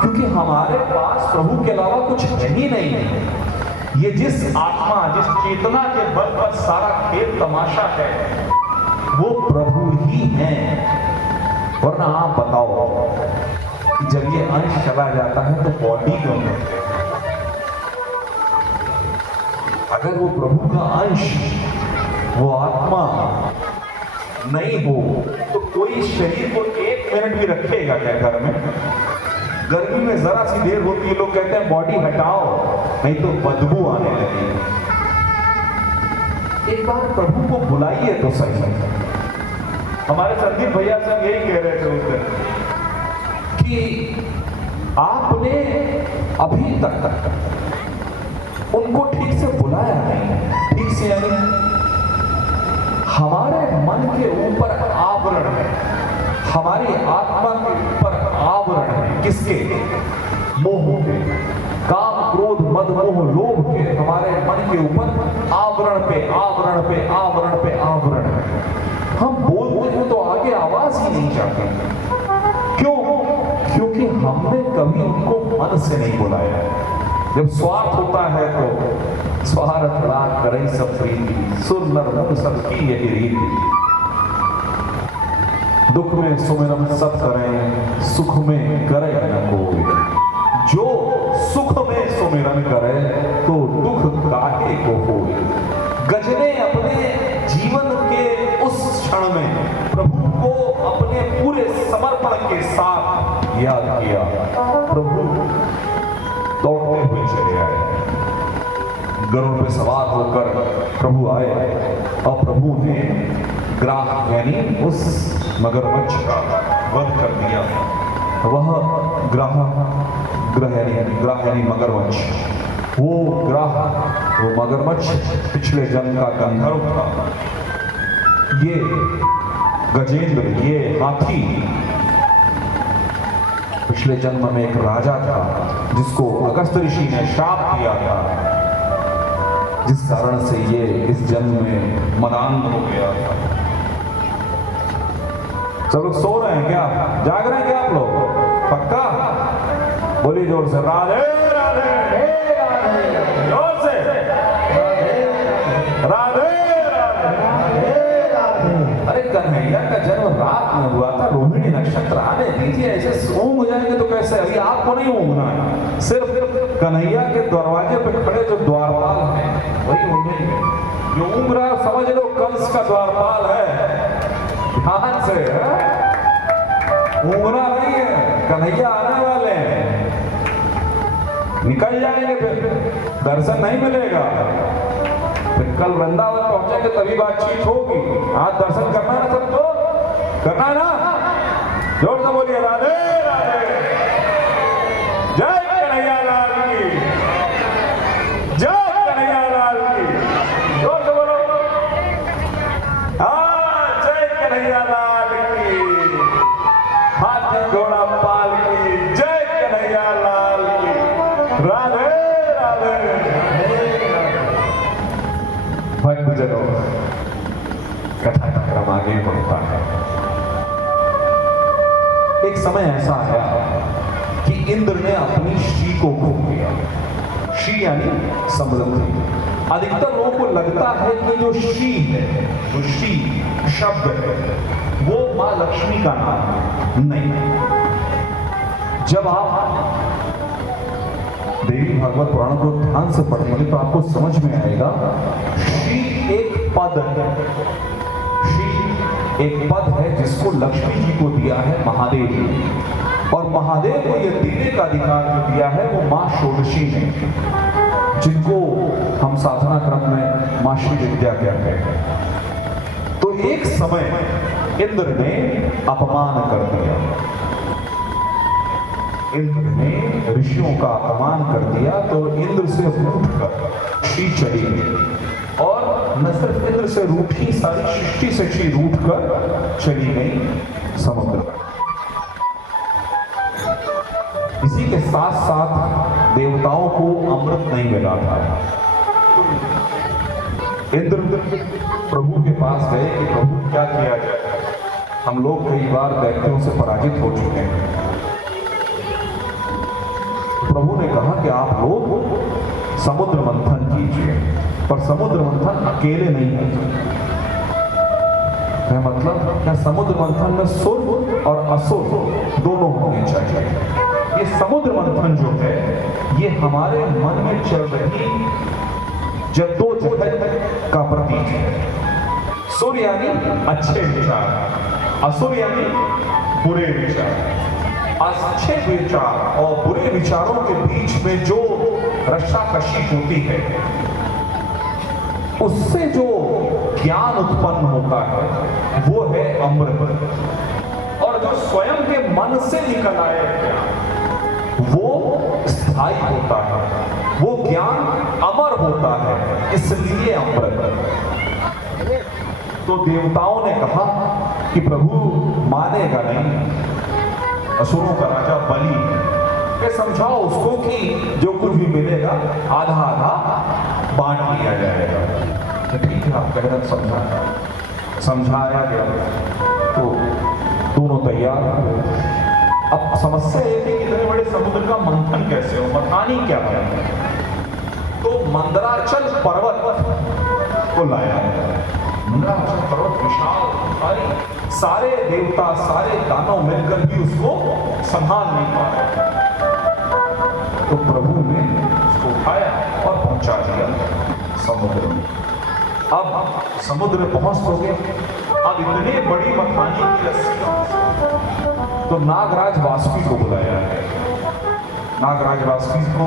क्योंकि हमारे पास प्रभु के अलावा कुछ है ही नहीं है। ये जिस आत्मा, जिस चेतना के बल पर सारा खेल तमाशा है, वो प्रभु ही हैं। वरना आप बताओ कि जब ये अंश चला जाता है तो बॉडी क्यों कहते हैं? अगर वो प्रभु का अंश, वो आत्मा नहीं हो तो कोई शरीर को 1 मिनट भी रखेगा क्या घर में? गर्मी में जरा सी देर होती है, लोग कहते हैं बॉडी हटाओ नहीं तो बदबू आने लगेगी। एक बार प्रभु को बुलाइए तो सही। हमारे संदीप भैया से हम यही कह रहे थे उस दिन कि आपने अभी तक उनको ठीक से बुलाया नहीं। ठीक से यानी हमारे मन के ऊपर आवरण है, हमारी आत्मा के ऊपर आवरण है। किसके? मोह के, काम क्रोध मद मोह लोभ के हमारे मन के ऊपर आवरण पे आवरण पे आवरण पे आवरण है। हम बोलते हैं तो आगे आवाज ही नहीं जाती। क्यों? क्योंकि हमने कभी उनको मन से नहीं बुलाया। जब स्वार्थ होता है तो स्वार्थ लाख करे सब प्रीति, सुर नर मुनि सबकी यही रीति। दुख में सुमिरन सब करें, सुख में करे न कोई। जो सुख में सुमिरन करे तो दुख काहे को होए। गजने अपने जीवन के उस क्षण में प्रभु को अपने पूरे समर्पण के साथ याद किया। प्रभु दौड़ते हुए चले आए, गरुड़ पे सवार होकर प्रभु आए और प्रभु ने ग्राह यानी उस मगरमच्छ का वध कर दिया। वह ग्राह यानी मगरमच्छ, वो मगरमच्छ पिछले जन्म का गंधर्व था। ये गजेंद्र, ये हाथी पिछले जन्म में एक राजा था जिसको अगस्त ऋषि ने श्राप दिया था, जिस कारण से ये इस जन्म में मदान हो गया था। सब लोग सो रहे हैं क्या? जाग रहे हैं क्या आप लोग? पक्का? बोलिए जोर से, राधे राधे। जोर से, राधे राधे। अरे कन्हैया का जन्म रात में हुआ था, रोहिणी नक्षत्र आने दीजिए। ऐसे ऊँग जाएंगे तो कैसे? अभी आपको नहीं ऊँगना है, सिर्फ कन्हैया के दरवाजे पे खड़े जो द्वारपाल हैं वही ऊँगेंगे। जो ऊँग रहा समझ लो कंस का द्वारपाल है। ध्यान से, ऊँगना नहीं है, कन्हैया आने वाले हैं, निकल जाएंगे फिर दर्शन नहीं मिलेगा। फिर कल वृंदावन पहुंचेंगे तभी बातचीत होगी। आज दर्शन करना है ना सबको? करना है ना? जोर से बोलिए राधे राधे। जय कन्हैया लाल की, जय कन्हैया लाल की। जोर से बोलो, हाँ जय कन्हैया लाल की, हाथी घोड़ा पाल की, जय कन्हैया लाल की। राधे राधे। भक्तजनों, कथा का क्रम आगे बढ़ता है। एक समय ऐसा आया कि इंद्र ने अपनी श्री को खो दिया। श्री यानी समृद्धि। अधिकतर लोगों को लगता है कि जो श्री है, जो श्री शब्द है, वो मां लक्ष्मी का नाम है। नहीं, जब आप देवी भागवत पुराण को ध्यान से पढ़ेंगे तो आपको समझ में आएगा श्री एक पद है। श्री एक पद है जिसको लक्ष्मी जी को दिया है महादेव ने, और महादेव को यह देने का अधिकार जो दिया है वो मां षोडशी ने, जिनको हम साधना क्रम में मां श्री विद्या कहते हैं। तो एक समय इंद्र ने अपमान कर दिया। इंद्र ने ऋषियों का अपमान कर दिया तो इंद्र से रूठकर श्री चली गई। और न सिर्फ इंद्र से रूठी, सारी सृष्टि से श्री रूठकर चली गई समुद्र में। इसी के साथ साथ देवताओं को अमृत नहीं मिला था। इंद्र प्रभु के पास गए कि प्रभु क्या किया जाए, हम लोग कई बार दैत्यों से पराजित हो चुके हैं। प्रभु ने कहा कि आप लोग समुद्र मंथन कीजिए, पर समुद्र मंथन अकेले नहीं है। क्या मतलब? क्या समुद्र मंथन में सुर और असुर दोनों होने चाहिए। ये समुद्र मंथन जो है ये हमारे मन में चल रही जद्दोजहद का प्रतीक है। सुर यानी अच्छे विचार, असुर यानी बुरे विचार। अच्छे विचार और बुरे विचारों के बीच में जो रस्साकशी होती है उससे जो ज्ञान उत्पन्न होता है वो है अमृत। और जो स्वयं के मन से निकल आए ज्ञान वो स्थायी होता है, वो ज्ञान अमर होता है, इसलिए अमृत। तो देवताओं ने कहा कि प्रभु मानेगा नहीं, असुरों का राजा बलि है, समझाओ उसको कि जो कुछ भी मिलेगा आधा आधा बांट लिया जाएगा। तो ठीक है, आप कह रहे समझाया गया तो दोनों तैयार हुए। अब समस्या ये थी कि इतने बड़े समुद्र का मंथन कैसे हो, मथानी क्या है। तो मंदराचल पर्वत को लाया। मंदराचल पर्वत विशाल भारी, सारे देवता सारे दानव मिलकर भी उसको संभाल नहीं पा रहे। तो प्रभु ने उसको उठाया और पहुंचा दिया समुद्र में। अब समुद्र में पहुंच तो गए। अब इतने बड़ी मथानी की रस्सी तो नागराज वासुकी को बुलाया। नागराज वासुकी को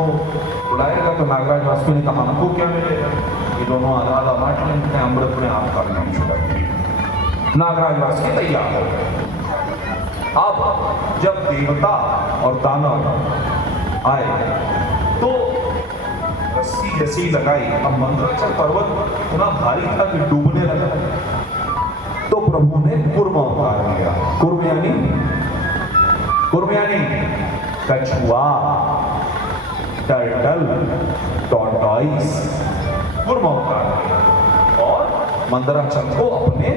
बुलाएगा तो नागराज वासुकी ने कहा हमको क्या मिलेगा, ये दोनों आधा आधा बांट लेंगे, अमृत में आपका नाम छुड़ाएंगे। नागराज वासुकी तैयार हो गए। अब जब देवता और दानव आए तो रस्सी जैसी लगाई। अब मंदराचल पर्वत इतना भारी था कि डूबने लगा। तो प्रभु ने कुर्म अवतार लिया। कुर्म यानी कछुआ, टर्टल, टॉर्टॉइस, कुर्म अवतार लिया और मंदराचल को अपने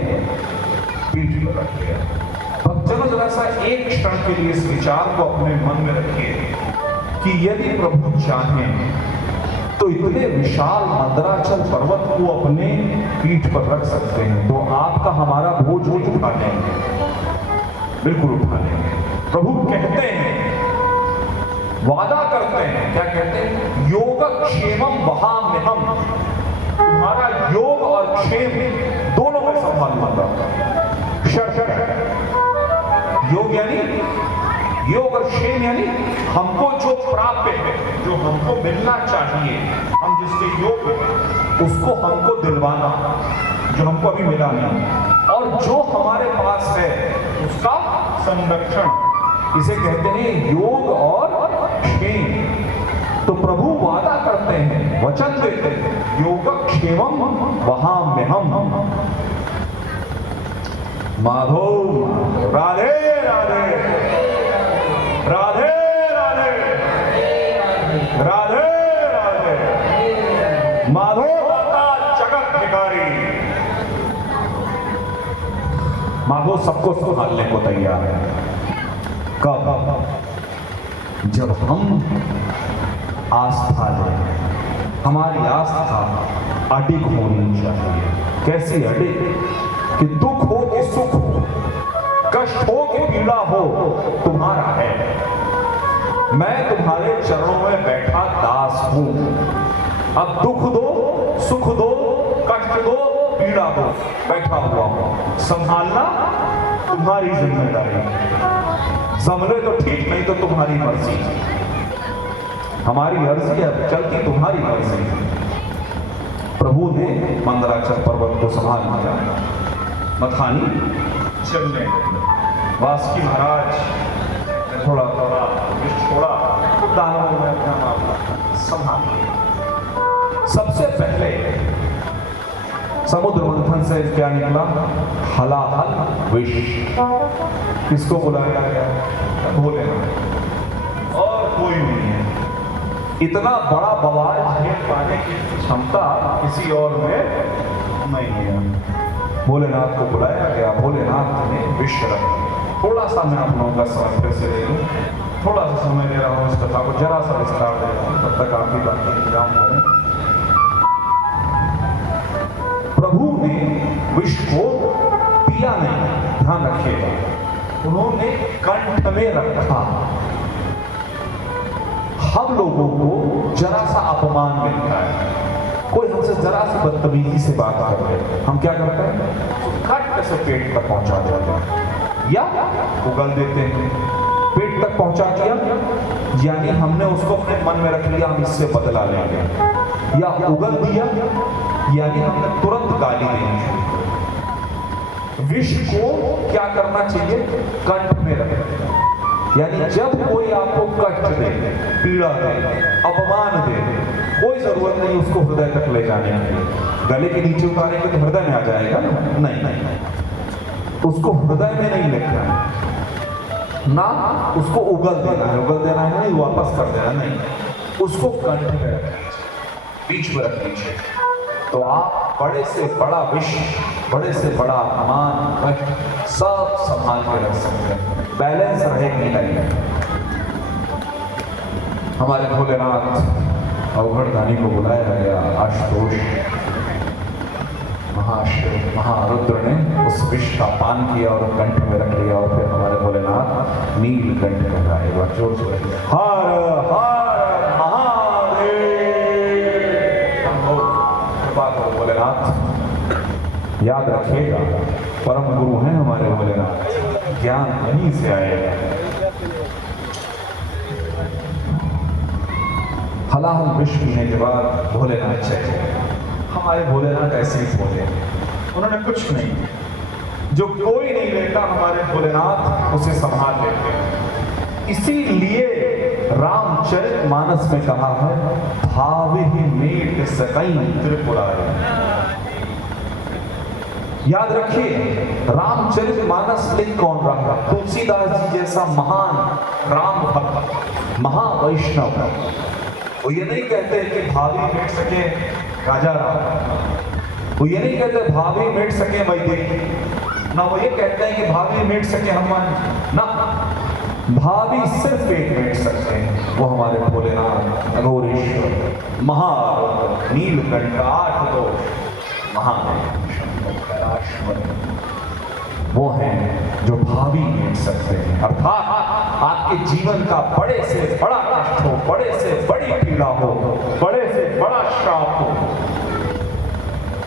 पीठ पर रख लिया। भक्तजनों जरा सा एक क्षण के लिए इस विचार को अपने मन में रखिए कि यदि प्रभु चाहें तो इतने विशाल मंदराचल पर्वत को अपने पीठ पर रख सकते हैं। तो आपका हमारा बोझ उठा लेंगे, बिल्कुल उठा लेंगे। प्रभु कहते हैं, वादा करते हैं, क्या कहते हैं? योगक्षेमम वहाम्यहम्, तुम्हारा योग और क्षेम दोनों में संभालूंगा। योग यानी योग और क्षेम यानी हमको जो प्राप्य है, जो हमको मिलना चाहिए, हम जिसके योग्य हैं उसको हमको दिलवाना, जो हमको अभी मिला नहीं, और जो हमारे पास है उसका संरक्षण, इसे कहते हैं योग और क्षेम। तो प्रभु वादा करते हैं, वचन देते हैं, योगक्षेमम वहाम्यहम्। माधव राधे राधे राधे राधे राधे राधे माधव माता जगत भिखारी। माधव सबको संभालने को तैयार है। कब? जब हम आस्था लें। हमारी आस्था अडिग होनी चाहिए। कैसी अडिग? कि दुख हो कि सुख हो, कष्ट हो कि पीड़ा हो, तुम्हारा है। मैं तुम्हारे चरणों में बैठा दास हूं। अब दुख दो, सुख दो, कष्ट दो, पीड़ा दो, बैठा हुआ हूं। संभालना तुम्हारी जिम्मेदारी। संभले तो ठीक, नहीं तो तुम्हारी मर्जी। हमारी अर्जी है, चलती तुम्हारी मर्जी। प्रभु ने मंदराचल पर्वत को संभाल लिया। मथानी चलने, वासुकी महाराज ने थोड़ा छोड़ा, दानवों ने अपना मामला संभाल लिया। सबसे पहले समुद्र मंथन से क्या निकला? हलाहल विष। किसको बुलाया गया? भोलेनाथ। और कोई नहीं है। इतना बड़ा बवाल झेल पाने की क्षमता किसी और में नहीं है। भोलेनाथ को बुलाया गया। भोलेनाथ ने विष रख। थोड़ा सा मैं आप लोगों का समय फिर से ले लूं। थोड़ा सा समय दे रहा हूँ इस कथा को जरा सा विस्तार दे रहा हूँ, तब तक आप ही बात का इंतजाम करें। प्रभु ने विष को पिया नहीं, ध्यान रखिएगा, उन्होंने कंठ में रखा। हम लोगों को जरा सा अपमान मिलता है, कोई हमसे जरा सी बदतमीजी से बात कर रहे, हम क्या करते हैं, कट से पेट तक पहुंचा देते हैं या उगल देते हैं। पेट तक पहुंचा दिया यानी हमने उसको अपने मन में रख लिया, हम इससे बदला लेंगे, या उगल दिया यानी हमने तुरंत गाली देंगे। विष को क्या करना चाहिए, कंठ में रखें, यानी जब कोई आपको कष्ट दे, पीड़ा दे, अपमान दे, कोई जरूरत नहीं उसको हृदय तक ले जाने की। गले के नीचे उतारेंगे तो हृदय में आ जाएगा, नहीं, उसको हृदय में नहीं लेना ना, उसको उगल देना है, नहीं वापस कर देना, नहीं, उसको कंठ में रखना, बीच में रख लीजिए। तो आप बड़े से बड़ा विष, बड़े से बड़ा अपमान, कष्ट सब संभाल के रख सकते हैं, बैलेंस रहेगी लाइफ। हमारे भोलेनाथ अवघड़दानी को बुलाया गया, आशुतोष महाशिव महारुद्र ने उस विष का पान किया और कंठ में रख लिया, और फिर हमारे भोलेनाथ नीलकंठ कहलाए। एक बार जोर से हर हर महादेव। कृपा करो भोलेनाथ, याद रखिएगा परम गुरु हैं हमारे भोलेनाथ, ज्ञान यहीं से आएगा। हलाहल विष पीने के बाद भोलेनाथ चले। हमारे भोलेनाथ ऐसे ही बोले, उन्होंने कुछ नहीं, जो कोई नहीं लेता हमारे भोलेनाथ उसे संभाल लेते। इसीलिए रामचरितमानस में कहा है, भाविहि मेट सकई त्रिपुरारी। याद रखिए, रामचरितमानस लिख कौन रहा, तुलसीदास जी जैसा महान राम भक्त, महावैष्णव। वो ये नहीं कहते कि भाभी मिट सके राजा राम, वो ये नहीं कहते भाभी मिट सके वैदेही, ना वो ये कहते हैं कि भाभी मिट सके हनुमान, ना, भाभी सिर्फ एक मिट सकते हैं, वो हमारे भोलेनाथ अघोरेश्वर महारुद्र नीलकंठ आठ दोष महादेव वो हैं जो भावी मिट सकते हैं। अर्थात आपके जीवन का बड़े से बड़ा कष्ट हो, बड़े से बड़ी पीड़ा हो, बड़े से बड़ा श्राप हो,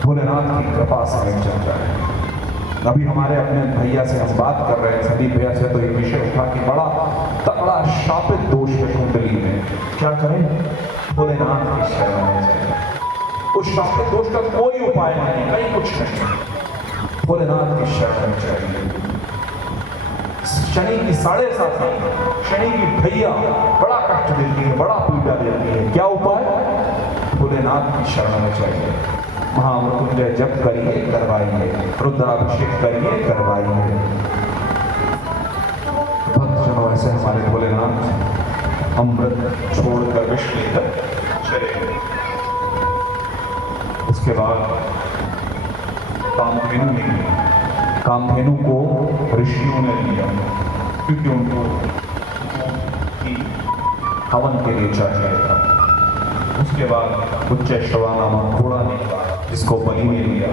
भोलेनाथ की कृपा से मिट जाता है। अभी हमारे अपने भैया से हम बात कर रहे हैं, संदीप भैया से, तो ये विषय उठा कि बड़ा तगड़ा शापित दोष है कुंडली में, क्या करें, भोलेनाथ की शरण में जाए। उस शापित दोष का कोई उपाय नहीं, कहीं कुछ नहीं, भोलेनाथ की शरण में चाहिए। शनि की 7.5 शनि की भैया बड़ा कष्ट देती है, बड़ा पीड़ा देती है, क्या उपाय, भोलेनाथ की शरण में चाहिए। महामृत्युंजय जप करिए, करवाइए, रुद्राभिषेक करिए, करवाइए। भक्तजनों ऐसे हमारे भोलेनाथ अमृत छोड़कर विष लेकर चले गए। उसके बाद कामधेनु ने लिया, कामधेनु को ऋषियों ने लिया, क्योंकि उनको हवन के लिए चाहिए था। उसके बाद उच्चैश्रवा नामक घोड़ा निकला, जिसको बलि ने लिया।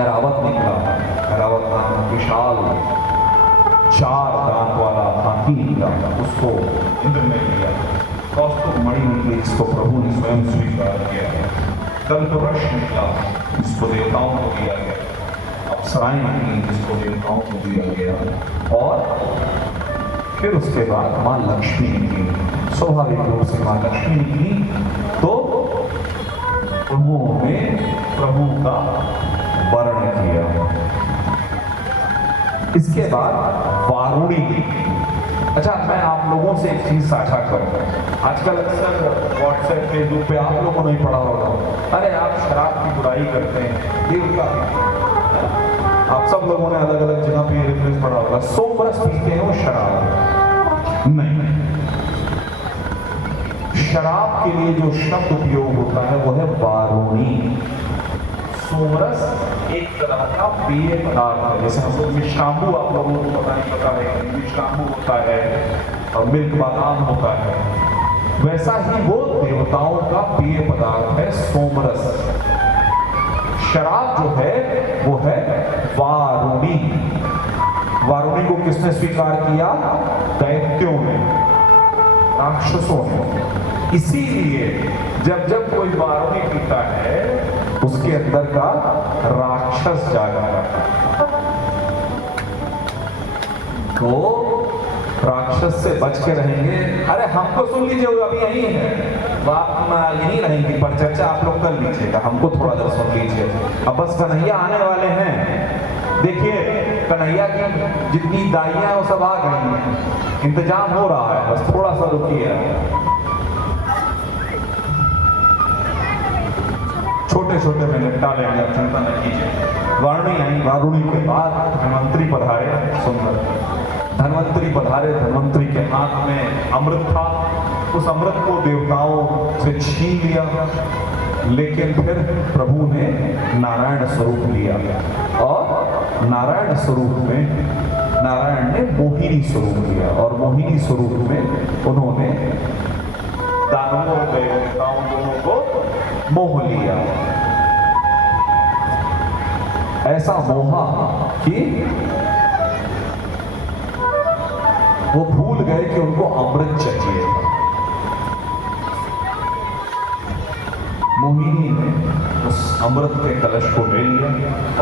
ऐरावत निकला, ऐरावत नामक विशाल 4 दांत वाला हाथी निकला, उसको इंद्र ने लिया। कौस्तुभ मणि निकली, जिसको प्रभु ने स्वयं स्वीकार किया। कल्पवृक्ष निकला, जिसको देवताओं को दिया गया। अप्सराएं निकली, जिसको देवताओं को दिया गया। और फिर उसके बाद माँ लक्ष्मी निकली। स्वाभाविक रूप से माँ लक्ष्मी निकली तो उन्होंने प्रभु का वर्ण किया। इसके बाद वारुणी। अच्छा, मैं आप लोगों से एक चीज साझा करूँ। आजकल अक्सर व्हाट्सएप फेसबुक पे आप लोगों ने पढ़ा होगा, अरे आप शराब की बुराई करते हैं, देवता। आप सब लोगों ने अलग अलग जगह पे रेफरेंस पढ़ा होगा, 100 बरस पीते हैं वो शराब। नहीं, शराब के लिए जो शब्द उपयोग होता है वो है वारुणी। 100 बरस एक तरह का पेय पदार्थ है। जैसे हम लोग मिष्टाम्बू, आप लोगों को पता नहीं पता है, मिष्टाम्बू होता है और मिल्क बादाम होता है, वैसा ही वो देवताओं का पेय पदार्थ है सोमरस। शराब जो है वो है वारुणी। वारुणी को किसने स्वीकार किया? दैत्यों ने, राक्षसों ने। इसीलिए जब जब कोई वारुणी पीता है उसके अंदर का राक्षस जागा रहता है। तो राक्षस से बच के रहेंगे। अरे हमको सुन लीजिए, वो अभी यही है, बात यही रहेंगी, पर चर्चा आप लोग कर लीजिएगा, हमको थोड़ा देर सुन लीजिए। अब बस कन्हैया आने वाले हैं। देखिए कन्हैया की जितनी दाइयां वो सब आ गई हैं, इंतजाम हो रहा है, बस थोड़ा सा रुकिए। छोटे छोटे में निपटा लेंगे, चिंता नहीं कीजिए। वारुणी आई, वारुणी के बाद धन्वंतरी पधारे। सुंदर धन्वंतरी पधारे। धन्वंतरी के हाथ में अमृत था। उस अमृत को देवताओं से छीन लिया, लेकिन फिर प्रभु ने नारायण स्वरूप लिया और नारायण स्वरूप में नारायण ने मोहिनी स्वरूप लिया और मोहिनी स्वरूप में उन्होंने दानवों और देवताओं दोनों को मोह लिया। ऐसा मोहा कि वो भूल गए कि उनको अमृत चाहिए। मोहिनी ने उस अमृत के कलश को ले लिया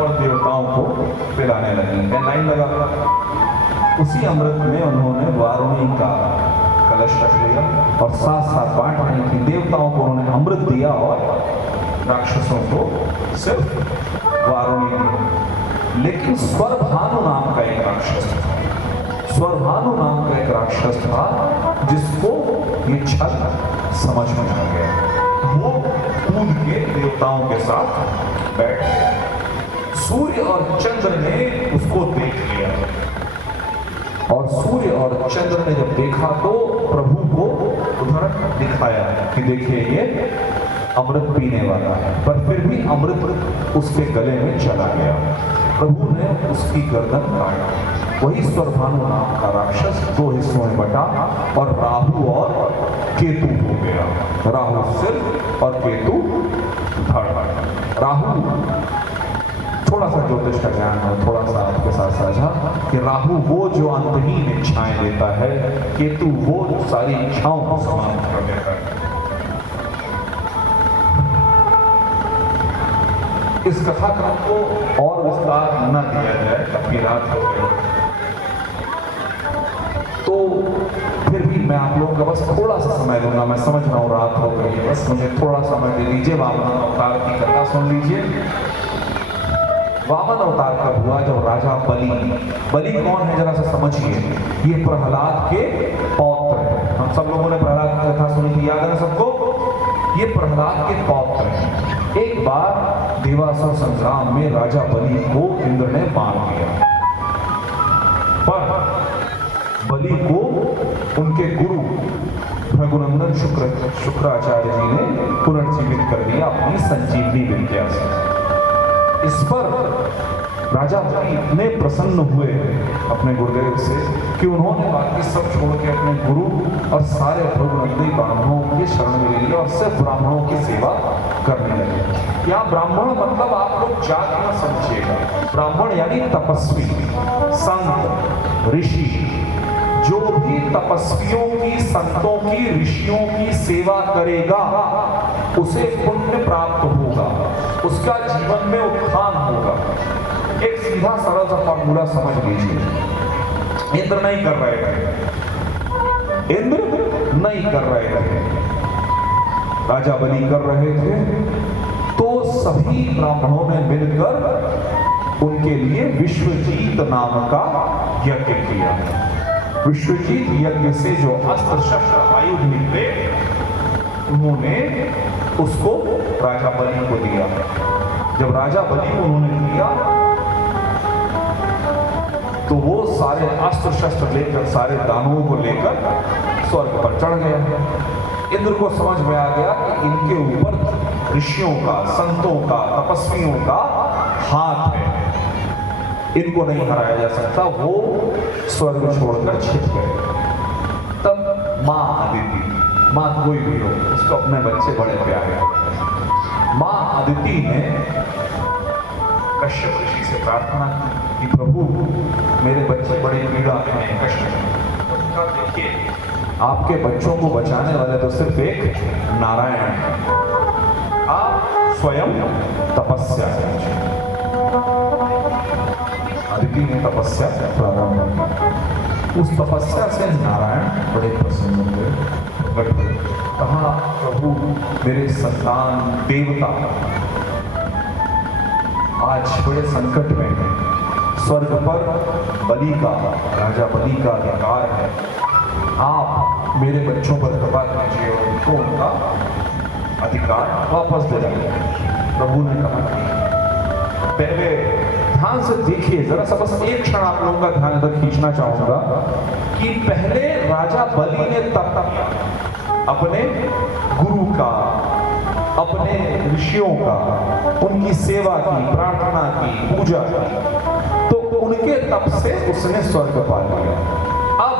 और देवताओं को पिलाने लगी। लाइन लगा, उसी अमृत में उन्होंने वारुणी का कलश रख लिया और साथ साथ बांट रही थी। देवताओं को उन्होंने अमृत दिया और राक्षसों को सिर्फ वारुणी दी। लेकिन स्वरभानु नाम का एक राक्षस था। स्वरभानु नाम का एक राक्षस था जिसको ये छल समझ में आ गया। वो कूद के देवताओं के साथ बैठ गया। सूर्य और चंद्र ने उसको देख लिया और सूर्य और चंद्र ने जब देखा तो प्रभु को उधर दिखाया कि देखिए ये अमृत पीने वाला है, पर फिर भी अमृत उसके गले में चला गया। प्रभु ने उसकी गर्दन काटा। वही स्वरभानु नाम का राक्षस दो हिस्सों में बटा और राहु और केतु हो गया। राहु सिर और केतु धड़। राहु, थोड़ा सा ज्योतिष का ज्ञान है, थोड़ा सा आपके साथ साझा कि राहु वो जो अंतहीन इच्छाएं देता है, केतु वो सारी इच्छाओं को समाप्त कर देता है। इस कथाक्रम को और विस्तार न दिया जाए, काफी रात हो गई, तो फिर भी मैं आप लोगों का बस थोड़ा सा समय दूंगा। मैं समझ रहा हूँ रात हो गई है, बस मुझे थोड़ा समय दे दीजिए। वामन अवतार की कथा सुन लीजिए। वामन अवतार कब हुआ? जब राजा बलि कौन है जरा सा समझिए। ये प्रहलाद के पौत्र हैं। हम सब लोगों ने प्रहलाद की कथा सुनी थी, याद है ना सबको? ये प्रहलाद के पौत्र हैं। एक बार देवासुर संग्राम में राजा बलि को इंद्र ने मार दिया, पर बलि को उनके गुरु भृगुनंदन शुक्राचार्य जी ने पुनर्जीवित कर दिया अपनी संजीवनी विद्या से। इस पर राजा बलि इतने प्रसन्न हुए अपने गुरुदेव से कि उन्होंने बाकी सब छोड़ के अपने गुरु और सारे भृगुनंदी ब्राह्मणों की शरण में ले लिया और सिर्फ ब्राह्मणों की सेवा करने लगे। यहाँ ब्राह्मण मतलब आप लोग जाति न समझिएगा। ब्राह्मण यानी तपस्वी, संत, ऋषि। जो भी तपस्वियों की, संतों की, ऋषियों की सेवा करेगा उसे पुण्य प्राप्त होगा, उसका जीवन में उत्थान होगा। एक सीधा सरल सा फॉर्मूला समझ लीजिए। इंद्र नहीं कर रहे थे, इंद्र नहीं कर रहे थे, राजा बलि कर रहे थे, तो सभी ब्राह्मणों ने मिलकर उनके लिए विश्वजीत नाम का यज्ञ किया। विश्वजीत यज्ञ से जो अस्त्र शस्त्र आयुध निकले उन्होंने उसको राजा बलि को दिया। जब राजा बलि को उन्होंने दिया तो वो सारे अस्त्र शस्त्र लेकर, सारे दानवों को लेकर स्वर्ग पर चढ़ गया। इंद्र को समझ में आ गया कि इनके ऊपर ऋषियों का, संतों का, तपस्वियों का हाथ है, इनको नहीं हराया जा सकता। वो स्वर्ग छोड़कर छिप गए। तब माँ अदिति, माँ कोई भी हो, उसको अपने बच्चे बड़े प्यारे होते हैं। माँ अदिति ने कश्यप ऋषि से प्रार्थना की कि प्रभु मेरे बच्चे बड़ी पीड़ा में हैं, कष्ट में। तो कहा देखिए, आपके बच्चों को बचाने वाले तो सिर्फ एक नारायण हैं, आप स्वयं तपस्या कीजिए। अदिति ने तपस्या प्रारंभ की। उस तपस्या से नारायण बड़े प्रसन्न हुए, प्रकट हुए। कहा प्रभु मेरे संतान देवता आज बड़े संकट में हैं। स्वर्ग पर बलि का, राजा बलि का अधिकार है। आप मेरे बच्चों पर कृपा कीजिए और उनको उनका अधिकार वापस दे देंगे। प्रभु ने कहा कि पहले ध्यान से देखिए जरा सा, बस एक क्षण आप लोगों का ध्यान इधर खींचना चाहूंगा कि पहले राजा बलि ने तप किया अपने गुरु का, अपने ऋषियों का, उनकी सेवा की, प्रार्थना की, पूजा की, तो उनके तप से उसने स्वर्ग पा लिया। अब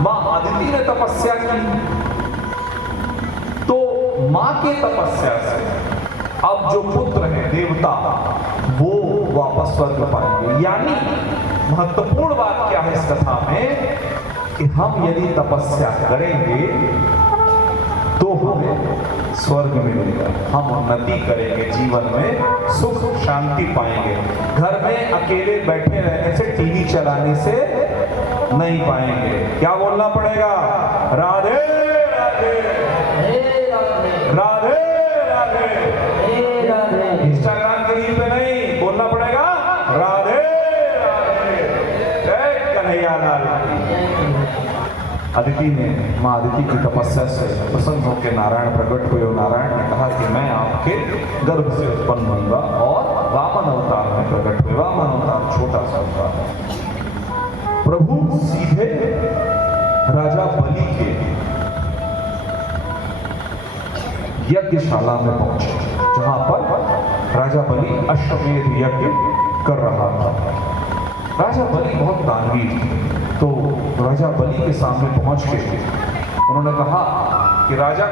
मां अदिति ने तपस्या की, तो मां के तपस्या से अब जो पुत्र है देवता वो वापस स्वर्ग पाएंगे। यानी महत्वपूर्ण बात क्या है इस कथा में कि हम यदि तपस्या करेंगे तो हमें स्वर्ग मिलेगा, हम उन्नति करेंगे, जीवन में सुख शांति पाएंगे। घर में अकेले बैठे रहने से, टीवी चलाने से नहीं पाएंगे। क्या बोलना पड़ेगा? राधे राधे राधे राधे। इंस्टाग्राम के रील पे नहीं बोलना पड़ेगा राधे राधे। जय कन्हैया लाल। अदिति ने, माँ अदिति की तपस्या से प्रसन्न होकर नारायण प्रकट हुए और नारायण ने कहा कि मैं आपके गर्भ से उत्पन्न होऊंगा और वामन अवतार में प्रकट हुए। वामन अवतार छोटा सा अवतार। प्रभु सीधे राजा बलि के यज्ञशाला में पहुंचे, जहां पर राजा बलि अश्वमेध यज्ञ कर रहा था। राजा बलि बहुत दानवीर थे, तो राजा बलि के सामने पहुंच के उन्होंने कहा कि राजा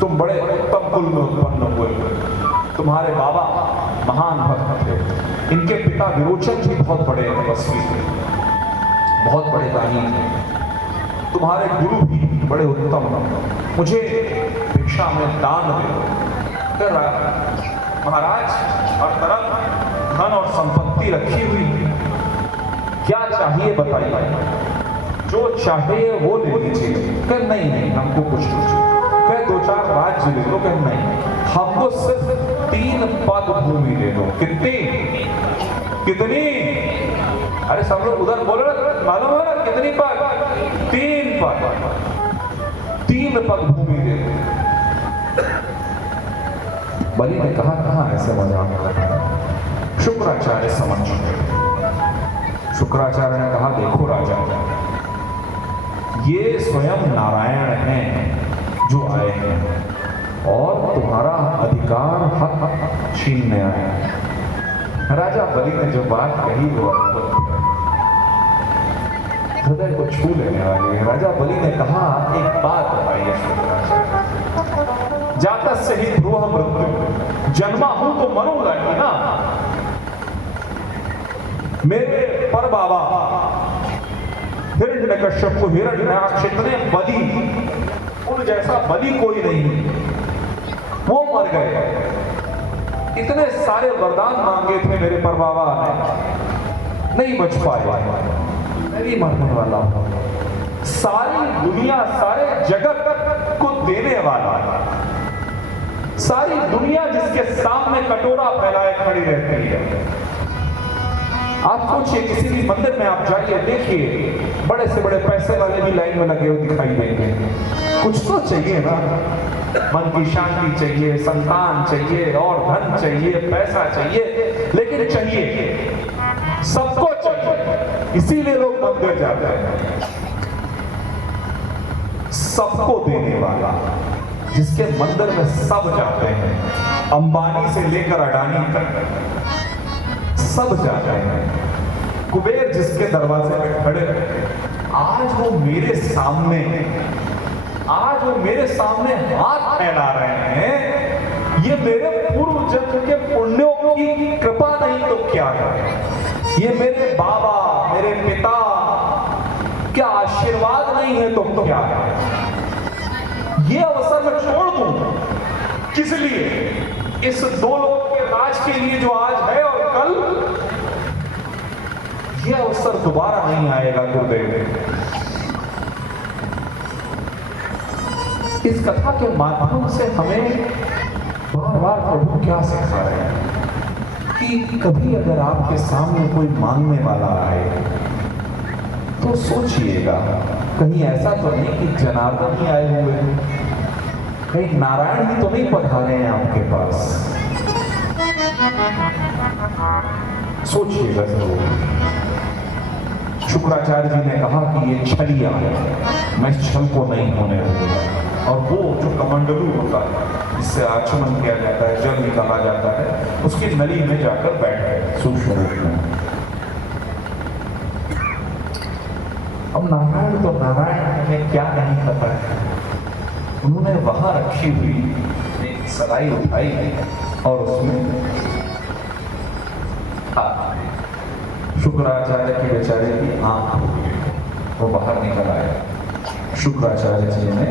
तुम बड़े उत्तम कुल में उत्पन्न हुए, तुम्हारे बाबा महान भक्त थे, इनके पिता विरोचन जी बहुत बड़े तपस्वी थे, बहुत बड़े दानी थे, तुम्हारे गुरु भी बड़े उत्तम हैं, मुझे भिक्षा में दान दे। महाराज हर तरफ धन और संपत्ति रखी हुई है, क्या चाहिए बताइए, जो चाहिए वो ले लीजिए। कह नहीं नहीं हमको कुछ लीजिए। कह 2-4 राज्य ले लो। कह नहीं हमको सिर्फ 3 पग भूमि ले लो। कितनी? अरे सब लोग उधर बोल रहे, मालूम है ना कितनी पग? 3 पग। 3 पग भूमि दे दो। बलि ने कहा कहां ऐसे मजाक कर रहा है? शुक्राचार्य समझ चुके। शुक्राचार्य ने कहा देखो राजा, ये स्वयं नारायण हैं जो आए हैं और तुम्हारा अधिकार हक छीनने आए हैं। राजा बलि ने जो बात कही वो हृदय को छू लेने वाली है। राजा बलि ने कहा एक बात बताइए शुक्राचार्य, जातस्य ही ध्रुव मृत्यु, जन्मा हूं तो मरूंगा ही ना। मेरे पर बाबा हिरण्यकश्यप को हिरण्याक्ष इतने बलि, उन जैसा बलि कोई नहीं, वो मर गए। इतने सारे वरदान मांगे थे मेरे पर बाबा ने, नहीं बच पाए। मैं भी मरने वाला हूं। सारी दुनिया, सारे जगत को देने वाला, सारी दुनिया जिसके सामने कटोरा फैलाए खड़ी रहती है। आप सोचिए किसी भी मंदिर में आप जाइए, देखिए बड़े से बड़े पैसे वाले भी लाइन में लगे हुए दिखाई देंगे। कुछ तो चाहिए ना, मन की शांति चाहिए, संतान चाहिए, और धन चाहिए, पैसा चाहिए, लेकिन चाहिए, सबको चाहिए। इसीलिए लोग मंदिर जाते हैं। सबको देने वाला, जिसके मंदिर में सब जाते हैं, अंबानी से लेकर अडानी तक सब जाते हैं। कुबेर जिसके दरवाजे पे खड़े हैं, आज वो मेरे सामने हाथ फैला रहे हैं। ये मेरे पूर्व जन्म के पुण्यों की कृपा नहीं तो क्या है? ये मेरे बाबा, मेरे पिता क्या आशीर्वाद नहीं है तो क्या है? ये अवसर मैं छोड़ दूं किस लिए? इस दो लोग के राज के लिए जो आज है और कल, ये अवसर दोबारा नहीं आएगा गुरुदेव। इस कथा के माध्यम से हमें बार बार प्रभु क्या सिखा रहे हैं कि कभी अगर आपके सामने कोई मांगने वाला आए तो सोचिएगा, कहीं ऐसा तो नहीं कि जनार्दन ही आए हुए हैं, कहीं नारायण ही तो नहीं पधारे हैं आपके पास। सोचिएगा जरूर। शुक्राचार्य जी ने कहा कि ये छलिया है, मैं इस छल को नहीं होने दूंगा। और वो जो कमंडलू होता है, जिससे आचमन किया जाता है, जल निकाला जाता है, उसकी नली में जाकर बैठ गए सूक्ष्म रूप में। अब नारायण तो नारायण हमें क्या नहीं पता है, उन्होंने वहां रखी हुई एक सलाई उठाई और उसमें शुक्राचार्य के बेचारे की आंख हो गई, वो बाहर निकल आया। शुक्राचार्य जी ने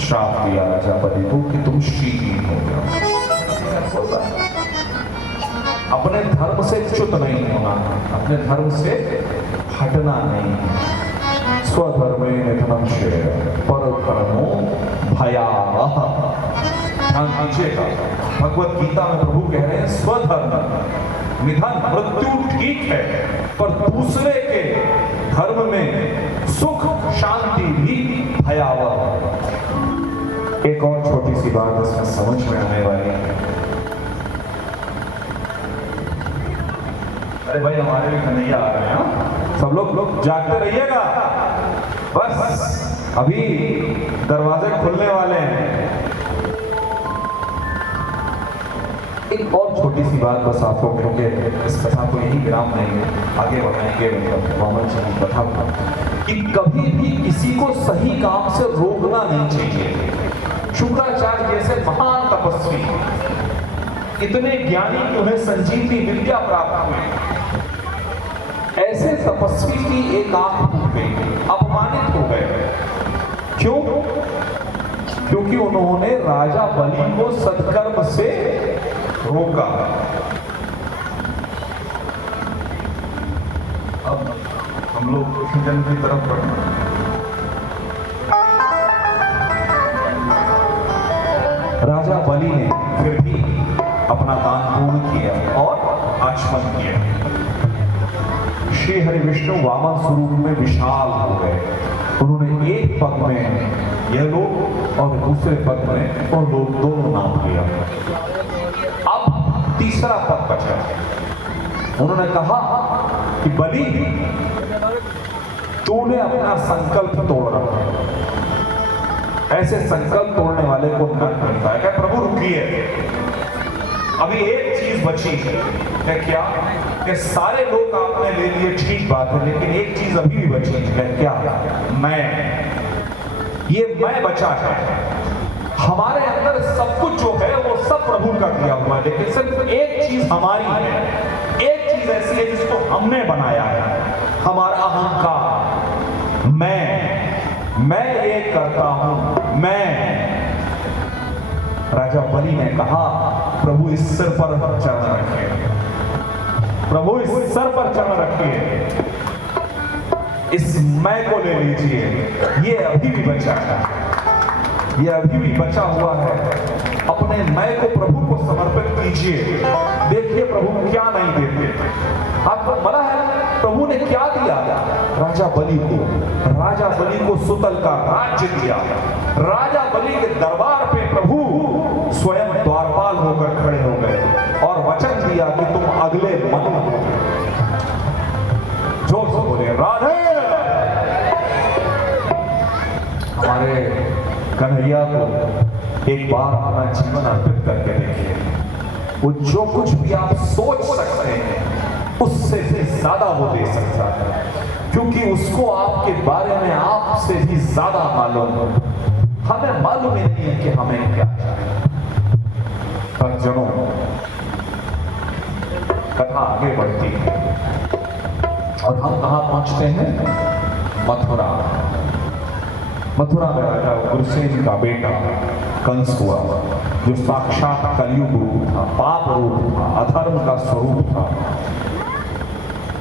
श्राप दिया राजापति को कि तुम श्रीहीन हो जाओ। अपने धर्म से च्युत नहीं होना, अपने धर्म से हटना नहीं। स्वधर्मे निधनम श्रेय पर धर्मो भयावह। ध्यान दीजिएगा, भगवत गीता में प्रभु कह रहे हैं स्वधर्म निधन मृत्यु ठीक है, पर दूसरे के धर्म में सुख शांति भी भयावह। एक और छोटी सी बात इसमें समझ में आने वाली है। अरे भाई, हमारे भी कन्हैया आ रहे हैं, सब लोग जागते रहिएगा। बस अभी दरवाजे खुलने वाले हैं। एक और छोटी सी बात बस आपको, क्योंकि इस कथा को यही विराम देंगे, आगे बढ़ाएंगे वामन जी की कथा को, कि कभी भी किसी को सही काम से रोकना नहीं चाहिए। शुक्राचार्य जैसे महान तपस्वी, इतने ज्ञानी कि उन्हें संजीवनी विद्या प्राप्त हुई, ऐसे तपस्वी की एक आंख टूट गई, अपमानित हो गए। क्यों? क्योंकि उन्होंने राजा बलि को सत्कर्म से रोका। अब हम लोग जन की तरफ बढ़े। राजा बलि ने फिर भी अपना दान पूर्ण किया और आचमन किया। श्री हरि विष्णु वामन स्वरूप में विशाल हो गए। उन्होंने एक पग में यह लोग और दूसरे पग में और लोग दोनों नाम लिया। अब तीसरा पग बचा। उन्होंने कहा कि बलि, तूने अपना संकल्प तोड़ा, ऐसे संकल्प तोड़ने वाले को नरक मिलता है। क्या प्रभु रुकिए, अभी एक चीज बची है। क्या? कि सारे लोग आपने ले लिए, ठीक बात है, लेकिन एक चीज अभी भी बची है। क्या? मैं, ये मैं बचा है। हमारे अंदर सब कुछ जो है वो सब प्रभु का दिया हुआ है, लेकिन सिर्फ एक चीज हमारी है, एक चीज ऐसी है जिसको हमने बनाया है, हमारा अहंकार। मैं ये करता हूं, मैं। राजा बलि ने कहा, प्रभु इस सिर पर चरण रखिए, प्रभु इस सर पर चरण रखिए, इस मैं को ले लीजिए, ये अभी भी बचा है, ये अभी भी बचा हुआ है। अपने मैं को प्रभु को समर्पित कीजिए। देखिए प्रभु क्या नहीं देते। आपको मना है प्रभु ने क्या दिया? राजा बलि को, राजा बलि को सुतल का राज्य दिया। राजा बलि के दरबार पे प्रभु स्वयं द्वारपाल होकर खड़े हो गए और वचन दिया कि तुम अगले मनु हो। जोर से बोले राधे। हमारे कन्हैया को एक बार अपना जीवन अर्पित करके देखिए। वो जो कुछ भी आप सोच सकते हैं उससे भी ज्यादा वो दे सकता है, क्योंकि उसको आपके बारे में आपसे भी ज्यादा मालूम है। हमें मालूम ही नहीं है कि हमें क्या चाहिए। पर जनों, कथा आगे बढ़ती है और हम कहां पहुंचते हैं? मथुरा। मथुरा में राजा उग्रसेन का बेटा कंस हुआ, जो साक्षात कलयुग रूप था, पाप रूप था, अधर्म का स्वरूप था।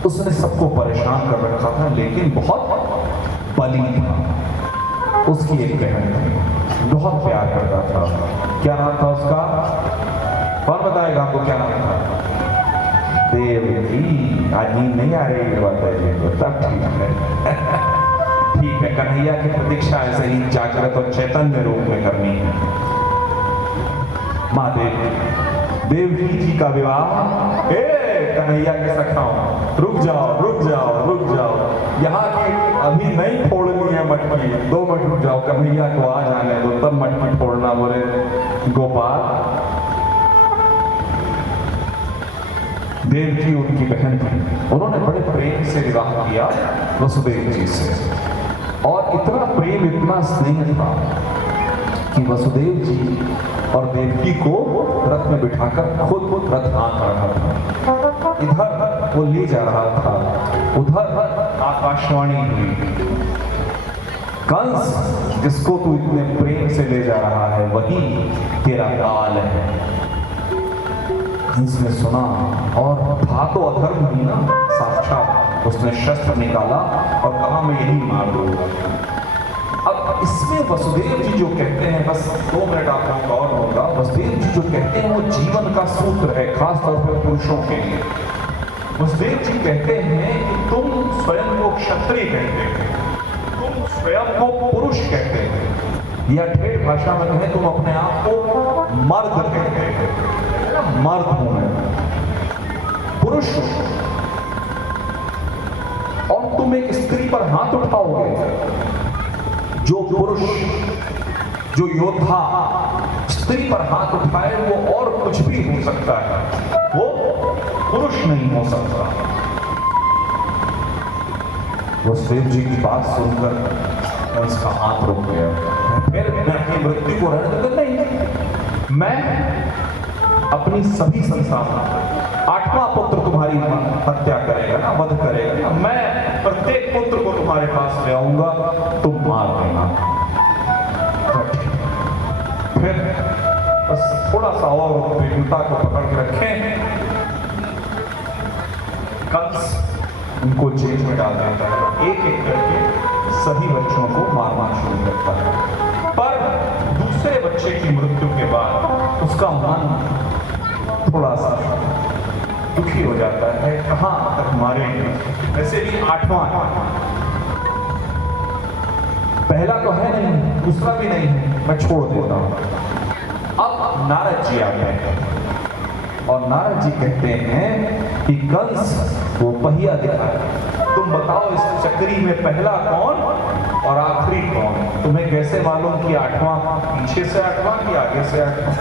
उसने सबको परेशान कर रखा था, लेकिन बहुत बली था। उसकी एक बहन थी, बहुत प्यार करता था। क्या नाम था उसका? कौन बताएगा आपको क्या नाम था? देवकी। आज नींद नहीं आ रही बताइए तो, तब ठीक है। ठीक है, कन्हैया की प्रतीक्षा ऐसे ही जागृत और चैतन्य रूप में करनी है। माँ देवकी जी का विवाह कन्हैया के सखाओ, रुक जाओ रुक जाओ रुक जाओ, यहाँ की अभी नहीं फोड़नी है मटकी, 2 मिनट रुक जाओ, कन्हैया को आ जाने दो तब मटकी फोड़ना। बोले गोपाल। देवकी उनकी बहन थी, उन्होंने बड़े प्रेम से विवाह किया वसुदेव जी से, और इतना प्रेम इतना स्नेह था कि वसुदेव जी और देवकी को रथ में बिठाकर खुद रथ हाँक रहा था। इधर वो ले जा रहा था, उधर आकाशवाणी हुई, कंस जिसको तू इतने प्रेम से ले जा रहा है वही तेरा काल है। कंस ने सुना और था तो अधर्म ही ना, साक्षात उसने शस्त्र निकाला और कहा मैं यही मार दूंगा। अब इसमें वसुदेव जी जो कहते हैं, बस 2 मिनट आप लोगों का और होगा, वसुदेव जी जो कहते हैं वो जीवन का सूत्र है, खासतौर पर पुरुषों के लिए। वसुदेव जी कहते हैं कि तुम स्वयं को क्षत्रिय कहते हैं, तुम स्वयं को पुरुष कहते हैं, या ठेठ भाषा में कहें तुम अपने आप को मर्द कहते हैं। मर्द हूं मैं, पुरुष हूं, और तुम एक स्त्री पर हाथ उठाओगे। जो पुरुष, जो योद्धा स्त्री पर हाथ उठाए वो और कुछ भी हो सकता है, वो पुरुष नहीं हो सकता। वसुदेव जी की बात सुनकर उसका हाथ रुक गया। फिर मैं अपनी मृत्यु को रहने देता नहीं, मैं अपनी सभी संसार 8वां पुत्र तुम्हारी हत्या करेगा ना, वध करेगा ना, मैं प्रत्येक पुत्र को तुम्हारे पास ले आऊंगा, तुम मार देना। फिर बस थोड़ा सा और विद्युता को पकड़ के रखें, कंस उनको जेल में डाल देता है, एक एक करके सभी बच्चों को मारना शुरू करता है। पर दूसरे बच्चे की मृत्यु के बाद उसका मन थोड़ा सा दुखी हो जाता है, कहां तक मारेंगे, वैसे भी 8वां, पहला तो है नहीं, दूसरा भी नहीं है, मैं छोड़ देता हूं। अब नारद जी आते हैं और नारद जी कहते हैं कि कंस वो पहिया दिखाए, तुम बताओ इस चक्री में पहला कौन और आखिरी कौन? तुम्हें कैसे मालूम कि 8वां पीछे से 8वां कि आगे से 8वां?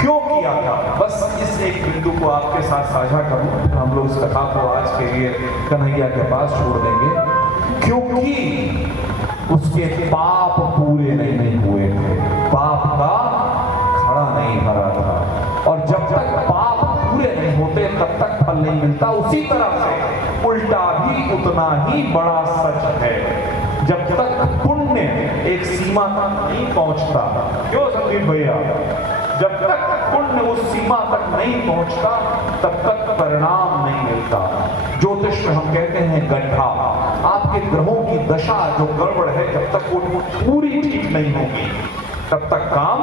क्यों किया था? बस इस एक बिंदु को आपके साथ साझा करूं, हम लोग इस कथा को आज के लिए कन्हैया के पास छोड़ देंगे, क्योंकि उसके पाप पूरे नहीं हुए थे, पाप का खड़ा नहीं भरा था, और जब तक पाप पूरे नहीं होते तब तक फल नहीं मिलता। उसी तरह से उल्टा भी उतना ही बड़ा सच है, जब तक पुण्य एक सीमा तक नहीं पहुंचता, क्यों संदीप भैया, जब तक पुण्य उस सीमा तक नहीं पहुंचता तब तक परिणाम नहीं मिलता। ज्योतिष में हम कहते हैं गड्ढा, आपके ग्रहों की दशा जो गड़बड़ है, जब तक वो पूरी ठीक नहीं होगी तब तक काम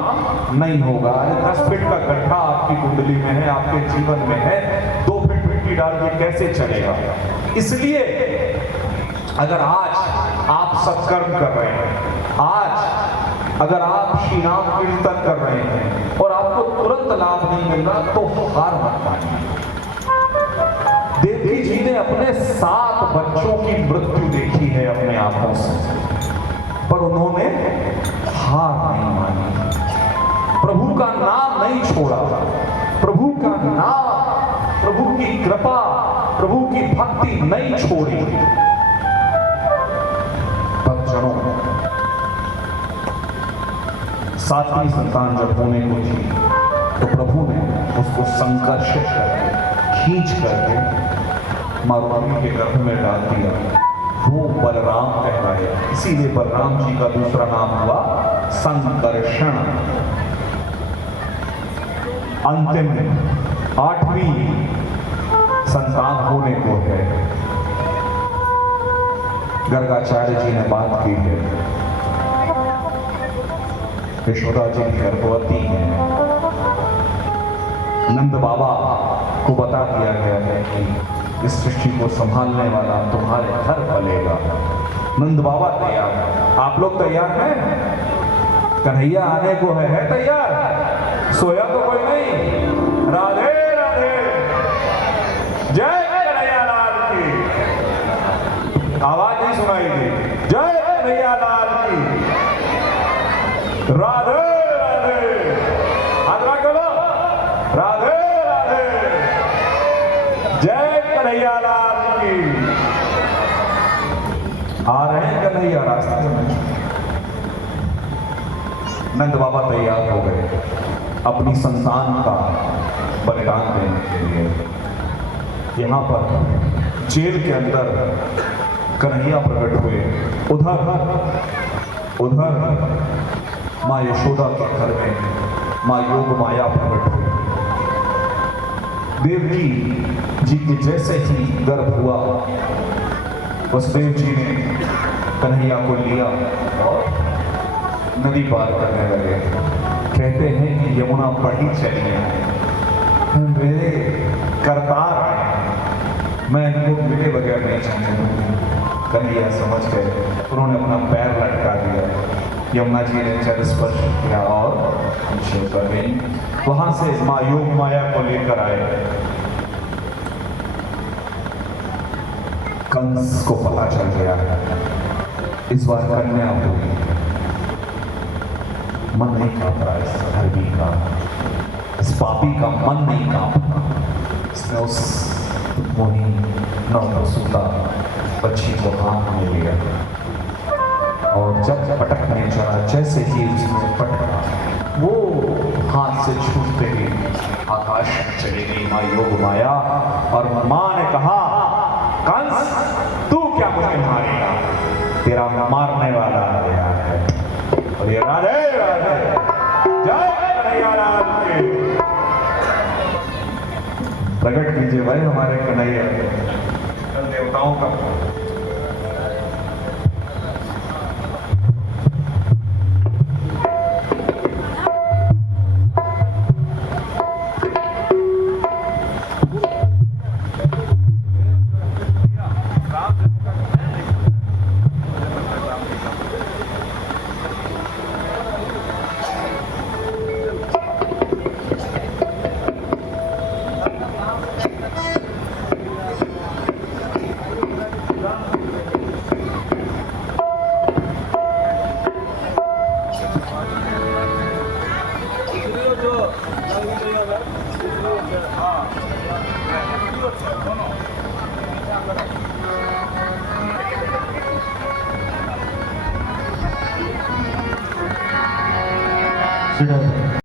नहीं होगा। 10 फीट का गड्ढा आपकी कुंडली में है, आपके जीवन में है, 2 फीट मिट्टी डाल के कैसे चलेगा? इसलिए अगर आज आप सत्कर्म कर रहे हैं, आज अगर आप श्री नाम कीर्तन कर रहे हैं और आपको तुरंत लाभ नहीं मिल रहा, तो हार मत मानिए। देवकी जी ने अपने 7 बच्चों की मृत्यु देखी है अपने आंखों से, पर उन्होंने हार नहीं मानी। प्रभु का नाम नहीं छोड़ा, प्रभु का नाम, प्रभु की कृपा, प्रभु की भक्ति नहीं छोड़ी। भक्तजनों, सातवीं संतान जब होने को थी तो प्रभु ने उसको संकर्षित करके, खींच करके माँ रुक्मिणी के गर्भ में डाल दिया। वो बलराम कहलाया, इसीलिए बलराम जी का दूसरा नाम हुआ संकर्षण। अंतिम 8वीं संतान होने को है। गर्गाचार्य जी ने बात की है, यशोदा जी गर्भवती हैं। नंद बाबा को बता दिया गया है कि इस सृष्टि को संभालने वाला तुम्हारे घर पलेगा। नंद बाबा तैयार है, आप लोग तैयार हैं? कन्हैया आने को है तैयार? सोया तो कोई नहीं। राधे राधे, जय कन्हैया लाल की। आवाज नहीं सुनाई दी। जय कन्हैया लाल की। राधे राधे, हाथ रख लो। राधे राधे, जय कन्हैया लाल की। आ रहे हैं कन्हैया रास्ते में। नंद बाबा तैयार हो गए अपनी संतान का बलिदान देने के लिए। यहां पर जेल के अंदर कन्हैया प्रकट हुए। उधर माँ यशोदा के घर में माँ योग माया प्रकट हुई। देवकी जी के जैसे ही गर्भ हुआ, वसुदेव जी ने कन्हैया को लिया और नदी पार करने लगे। कहते हैं कि यमुना बढ़ी चली है, मेरे करतार आए, मैं इनको मिले बगैर नहीं जाने दूंगी। कन्हैया समझ गए, उन्होंने अपना पैर लटका दिया। यमुना जी ने जल स्पर्श किया और नीचे उतर गई। वहां से माँ योग माया को लेकर आए। कंस को पता चल गया इस बार कन्या हुई। मन नहीं कांप रहा इस धर्मी का, इस पापी का मन नहीं कांप रहा। इसने उस मोही नवप्रसूता बच्ची को हाथ में लिया और जब पटकने चला, जैसे ही उसने पटका, वो हाथ से छूटते ही आकाश में चली गई माँ योग माया। और माँ ने कहा, कंस तू क्या मुझे मारेगा, तेरा मारने वाला आया है। और ये राधे राधे, जय कन्हैया लाल की। प्रकट कीजिए भाई हमारे कन्हैया, कल देवताओं का Sudah.